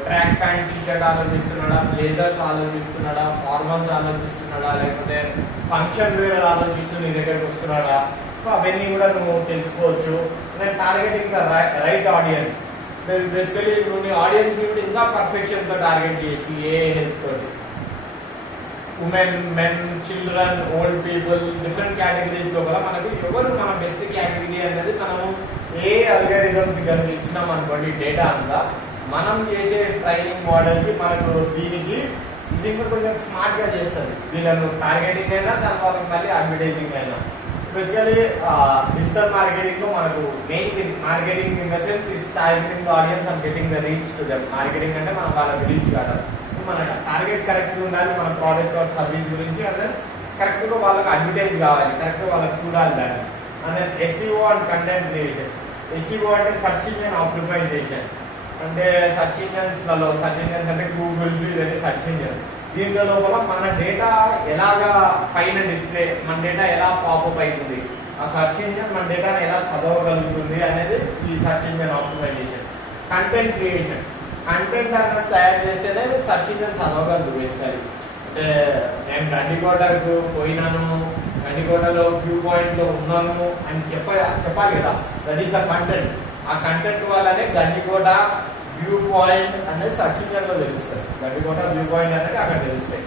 ట్రాక్ ప్యాంట్ టీషర్ట్ ఆలోచిస్తున్నాడా, బ్లేజర్స్ ఆలోచిస్తున్నాడా, ఫార్మల్స్ ఆలోచిస్తున్నాడా, లేకపోతే ఫంక్షన్ వేర్ ఆలోచిస్తూ నీ దగ్గరకు వస్తున్నాడా. సో అవన్నీ కూడా నువ్వు తెలుసుకోవచ్చు. నేను targeting the right audience. Basically నువ్వు నీ ఆడియన్స్ ని కూడా ఇంకా పర్ఫెక్షన్ తో టార్గెట్ చేయొచ్చు ఏ హెల్ప్ తోటి. Women, men, children, old people, different categories లో కూడా మనకి ఎవరు మన బెస్ట్ కేటగిరీ అనేది మనము ఏ అల్గారిథమ్స్ కనుక ఇచ్చినాం అనుకోండి డేటా అంతా, మనం చేసే ట్రైనింగ్ మోడల్ కి మనకు దీనికి కొంచెం స్మార్ట్ గా చేస్తుంది. వీళ్ళను టార్గెటింగ్ అయినా దాని వాళ్ళకి మళ్ళీ అడ్వర్టైజింగ్ అయినా. బేసికలీ డిజిటల్ మార్కెటింగ్ లో మనకు main thing marketing in the sense is targeting audience and getting the reach to them. Marketing అంటే మనం వాళ్ళకి రీచ్ కావాలి, మన టార్గెట్ కరెక్ట్గా ఉండాలి, మన ప్రోడక్ట్ ఆర్ సర్వీస్ గురించి అంటే కరెక్ట్గా వాళ్ళకి అడ్వర్టైజ్ కావాలి, కరెక్ట్గా వాళ్ళకి చూడాలి దాన్ని. అంటే SEO and content creation. SEO అంటే సర్చ్ ఇంజిన్ ఆప్టిమైజేషన్. అంటే సర్చ్ ఇంజన్స్లలో, సర్చ్ ఇంజన్స్ అంటే గూగుల్స్ ఇవన్నీ సర్చ్ ఇంజన్. దీంట్లో లోపల మన డేటా ఎలాగా పైన డిస్ప్లే, మన డేటా ఎలా పాపప్ అవుతుంది, ఆ సర్చ్ ఇంజన్ మన డేటాను ఎలా చదవగలుగుతుంది అనేది ఈ search engine optimisation. Content creation. Content అన్నది తయారు చేస్తేనే సర్చ్ ఇంజన్ చదవగలదు బేసికలీ. అంటే నేను గండికోటకు పోయినాను, గండికోటలో వ్యూ పాయింట్ లో ఉన్నాను అని చెప్పాలి కదా. That is the content. ఆ కంటెంట్ వల్లనే గండికోట వ్యూ పాయింట్ అనేది సర్చ్ ఇంజన్ లో తెలుస్తుంది. గండికోట వ్యూ పాయింట్ అనేది అక్కడ తెలుస్తాయి.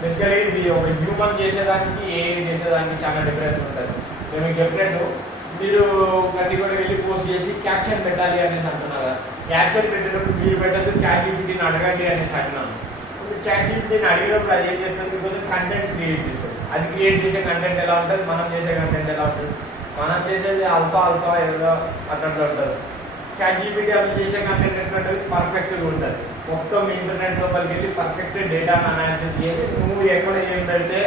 బేసికలీ ఇది ఒక హ్యూమన్ చేసేదానికి ఏ చేసేదానికి చాలా డిఫరెన్స్ ఉంటుంది. నేను మీకు చెప్పినట్టు మీరు గండికోట వెళ్ళి పోస్ట్ చేసి క్యాప్షన్ పెట్టాలి అనేసి అంటున్నారు. క్యాప్షన్ పెట్టేటప్పుడు మీరు పెట్టద్దు, ChatGPTని అడగండి అనేసి అంటున్నాను. ChatGPTని అడిగినప్పుడు అది ఏం చేస్తుంది, మీకోసం కంటెంట్ క్రియేట్ చేస్తుంది. అది క్రియేట్ చేసే కంటెంట్ ఎలా ఉంటుంది, మనం చేసే కంటెంట్ ఎలా ఉంటుంది. మనం చేసేది ఆల్ఫా ఏదో అట్లా ఉంటుంది. ChatGPT అవి చేసే కంటెంట్ ఎట్లా పర్ఫెక్ట్గా ఉంటుంది. మొత్తం ఇంటర్నెట్ లోపలికి వెళ్ళి పర్ఫెక్ట్ డేటాను అనాలిసిస్ చేసి నువ్వు ఎక్కడ ఏం పెడితే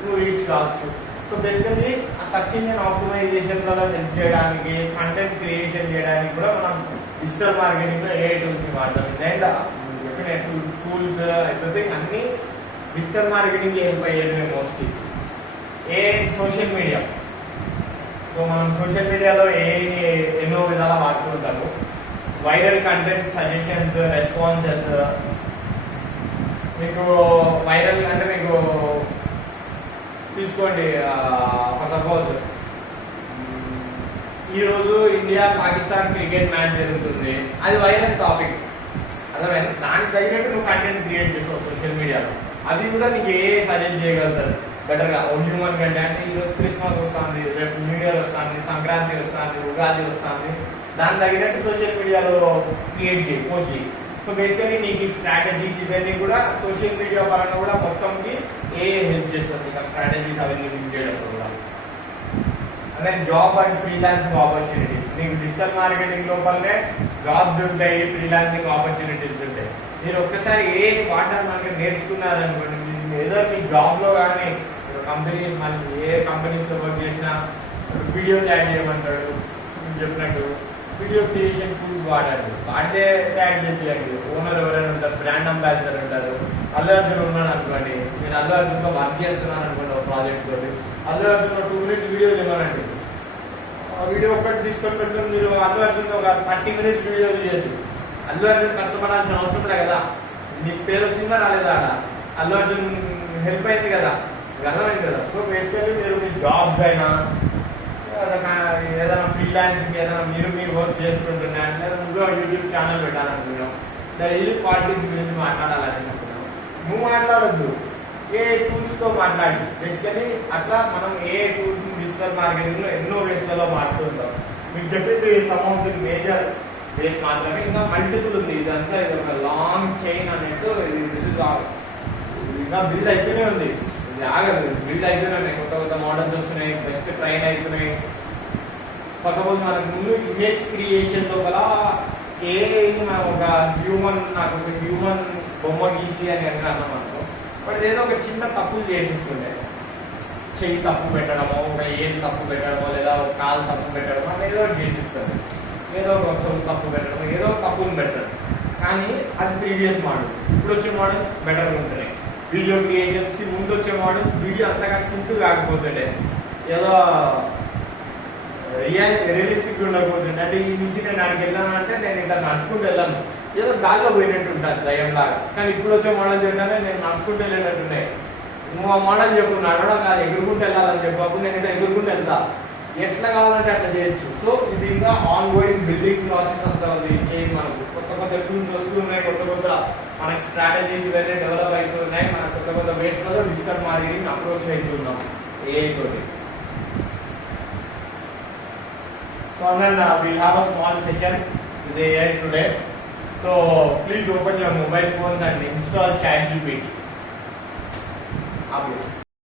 నువ్వు రీచ్ కావచ్చు. సో బేసికలీ ఆ సర్చ్ ఇంజిన్ ఆప్టిమైజేషన్లలో హెల్ప్ చేయడానికి, కంటెంట్ క్రియేషన్ చేయడానికి కూడా మనం డిజిటల్ మార్కెటింగ్ లో ఏ టూల్స్ వాడతాం. నేను చెప్పిన టూల్స్ ఎవ్రీథింగ్ అన్ని డిజిటల్ మార్కెటింగ్ హెల్ప్ అయ్యేది మోస్ట్లీ. Social media. సో మనం సోషల్ మీడియాలో ఎన్నో విధాలా వాడుతుంటాము. Viral content, suggestions, responses. మీకు వైరల్ అంటే మీకు తీసుకోండి. సపోజ్ ఈరోజు ఇండియా పాకిస్తాన్ క్రికెట్ మ్యాచ్ జరుగుతుంది, అది వైరల్ టాపిక్. అర్థమైనా? దానికి తగినట్టు నువ్వు కంటెంట్ క్రియేట్ చేస్తావు సోషల్ మీడియాలో. అది కూడా నీకు సజెస్ట్ చేయగలుగుతారు బెటర్గా. హ్యూమన్ కంటే అంటే ఈరోజు క్రిస్మస్ వస్తుంది, రేపు న్యూ ఇయర్ వస్తుంది, సంక్రాంతి వస్తుంది, ఉగాది వస్తుంది, దానికి తగినట్టు సోషల్ మీడియాలో క్రియేట్ చేయి, పోస్ట్ చేయి. సో బేసికలీ నీకు ఈ స్ట్రాటజీస్ ఇవన్నీ కూడా సోషల్ మీడియా పరంగా కూడా మొత్తంకి హెల్ప్ చేస్తుంది. ఇక స్ట్రాటజీస్ అవన్నీ బిల్డ్ చేయడం కూడా. అంటే జాబ్ అండ్ ఫ్రీలాన్సింగ్ ఆపర్చునిటీస్, నీకు డిజిటల్ మార్కెటింగ్ లోపలనే జాబ్స్ ఉంటాయి, ఫ్రీలాన్సింగ్ ఆపర్చునిటీస్ ఉంటాయి. మీరు ఒక్కసారి వాటర్ మార్కెట్ నేర్చుకున్నారనుకోండి, ఏదో మీ జాబ్లో కానీ కంపెనీ మళ్ళీ ఏ కంపెనీస్లో వర్క్ చేసినా వీడియో ట్యాగ్ చేయమంటాడు, చెప్పినట్టు వీడియో క్రియేషన్ టూల్స్ వాడండి. వాడితే ట్యాగ్ చేయండి. ఓనర్ ఎవరైనా ఉంటారు, బ్రాండ్ అంబాసిడర్ ఉంటారు. అల్లు అర్జున్ ఉన్నాడు అనుకోండి, నేను అల్లు అర్జున్తో వర్క్ చేస్తున్నాను అనుకోండి ఒక ప్రాజెక్ట్ తోటి, అల్లు అర్జున్ 2 minutes వీడియో ఇవ్వనండి. ఆ వీడియో ఒక్కటి తీసుకొని పెట్టుకుని మీరు అల్లు అర్జున్తో ఒక 30 minutes వీడియో చేయొచ్చు. అల్లు అర్జున్ కష్టపడాల్సిన అవసరం లేదు కదా. నీకు పేరు వచ్చిందా రాలేదా, అల్లు అర్జున్ హెల్ప్ అయింది కదా, అర్థమైంది కదా. సో బేసికల్లీ మీరు మీ జాబ్స్ అయినా ఏదైనా ఫ్రీలాన్సింగ్ ఏదైనా మీరు వర్క్ చేసుకుంటున్నా అంటే నువ్వు యూట్యూబ్ ఛానల్ పెట్టాలనుకున్నావు, డైలీ పాలిటిక్స్ గురించి మాట్లాడాలని అనుకున్నావు, నువ్వు మాట్లాడొద్దు, ఏ టూల్స్తో మాట్లాడి. బేసికలీ అట్లా మనం ఏ టూల్స్ డిజిటల్ మార్కెటింగ్లో ఎన్నో వేస్లలో మాట్లాడుతుంటాం. మీకు చెప్పింది సమ్ ఆఫ్ ది మేజర్ వేస్ మాత్రమే, ఇంకా మల్టిపుల్ ఉంది. ఇదంతా ఇది ఒక లాంగ్ చైన్ అన్నట్టు. ఇంకా బిల్డ్ అయితేనే ఉంది, ఇది ఆగదు, బిల్డ్ అయితేనే ఉన్నాయి. కొత్త కొత్త మోడల్స్ వస్తున్నాయి, బెస్ట్ ట్రైన్ అవుతున్నాయి. సపోజ్ మనకు ముందు ఇమేజ్ క్రియేషన్ లోపల మనం ఒక నాకు ఒక హ్యూమన్ బొమ్మ గీసి అని అన్నాం అనుకో, బట్ ఏదో ఒక చిన్న తప్పులు చేసిస్తుండే. చెయ్యి తప్పు పెట్టడమో, ఒక ఏది తప్పు పెట్టడమో, లేదా ఒక కాలు తప్పు పెట్టడమో అట్లా ఏదో ఒకటి చేసిస్తుంది. ఏదో ఒక తప్పు పెట్టడమో, ఏదో తప్పులు పెట్టడం. కానీ అది ప్రీవియస్ మోడల్స్. ఇప్పుడు వచ్చే మోడల్స్ బెటర్గా ఉంటున్నాయి. వీడియో క్రియేషన్స్కి ముందు వచ్చే మోడల్స్ వీడియో అంతగా సింపుల్ కాకపోతుండే, ఏదో రియలిస్టిక్ ఉండకపోతుండే. అంటే ఈ నుంచి నేను అక్కడికి వెళ్ళాను అంటే నేను ఇంకా నడుచుకుంటూ వెళ్ళాను, ఏదో గాల్లో పోయినట్టు ఉంటుంది దయ్యంలాగా. కానీ ఇప్పుడు వచ్చే మోడల్స్ ఏంటంటే నేను నడుచుకుంటూ వెళ్ళేటట్టున్నాయి. నువ్వు ఆ మోడల్ చెప్పు, నడవడం కాదు, ఎగురుకుంటూ వెళ్ళాలని చెప్పు. అప్పుడు నేను ఇంకా ఎగురుకుంటూ వెళ్తా, ఎట్లా కావాలంటే అట్లా చేయొచ్చు. సో ఇది ఇంకా ఆన్ గోయింగ్ బిల్డింగ్ ప్రాసెస్ అంతా ఉంది. చేయండి, మనకు కొత్త కొత్త టూల్స్ వస్తున్నాయి, కొత్త కొత్త మనకి స్ట్రాటజీస్ ఇవన్నీ డెవలప్ అవుతున్నాయి. మన కొత్త కొత్త వేస్లలో డిజిటల్ మార్కెటింగ్ అప్రోచ్ అవుతున్నాం AI తోటి. So then we'll have a small session with AI today. So please open your mobile phones and install ChatGPT.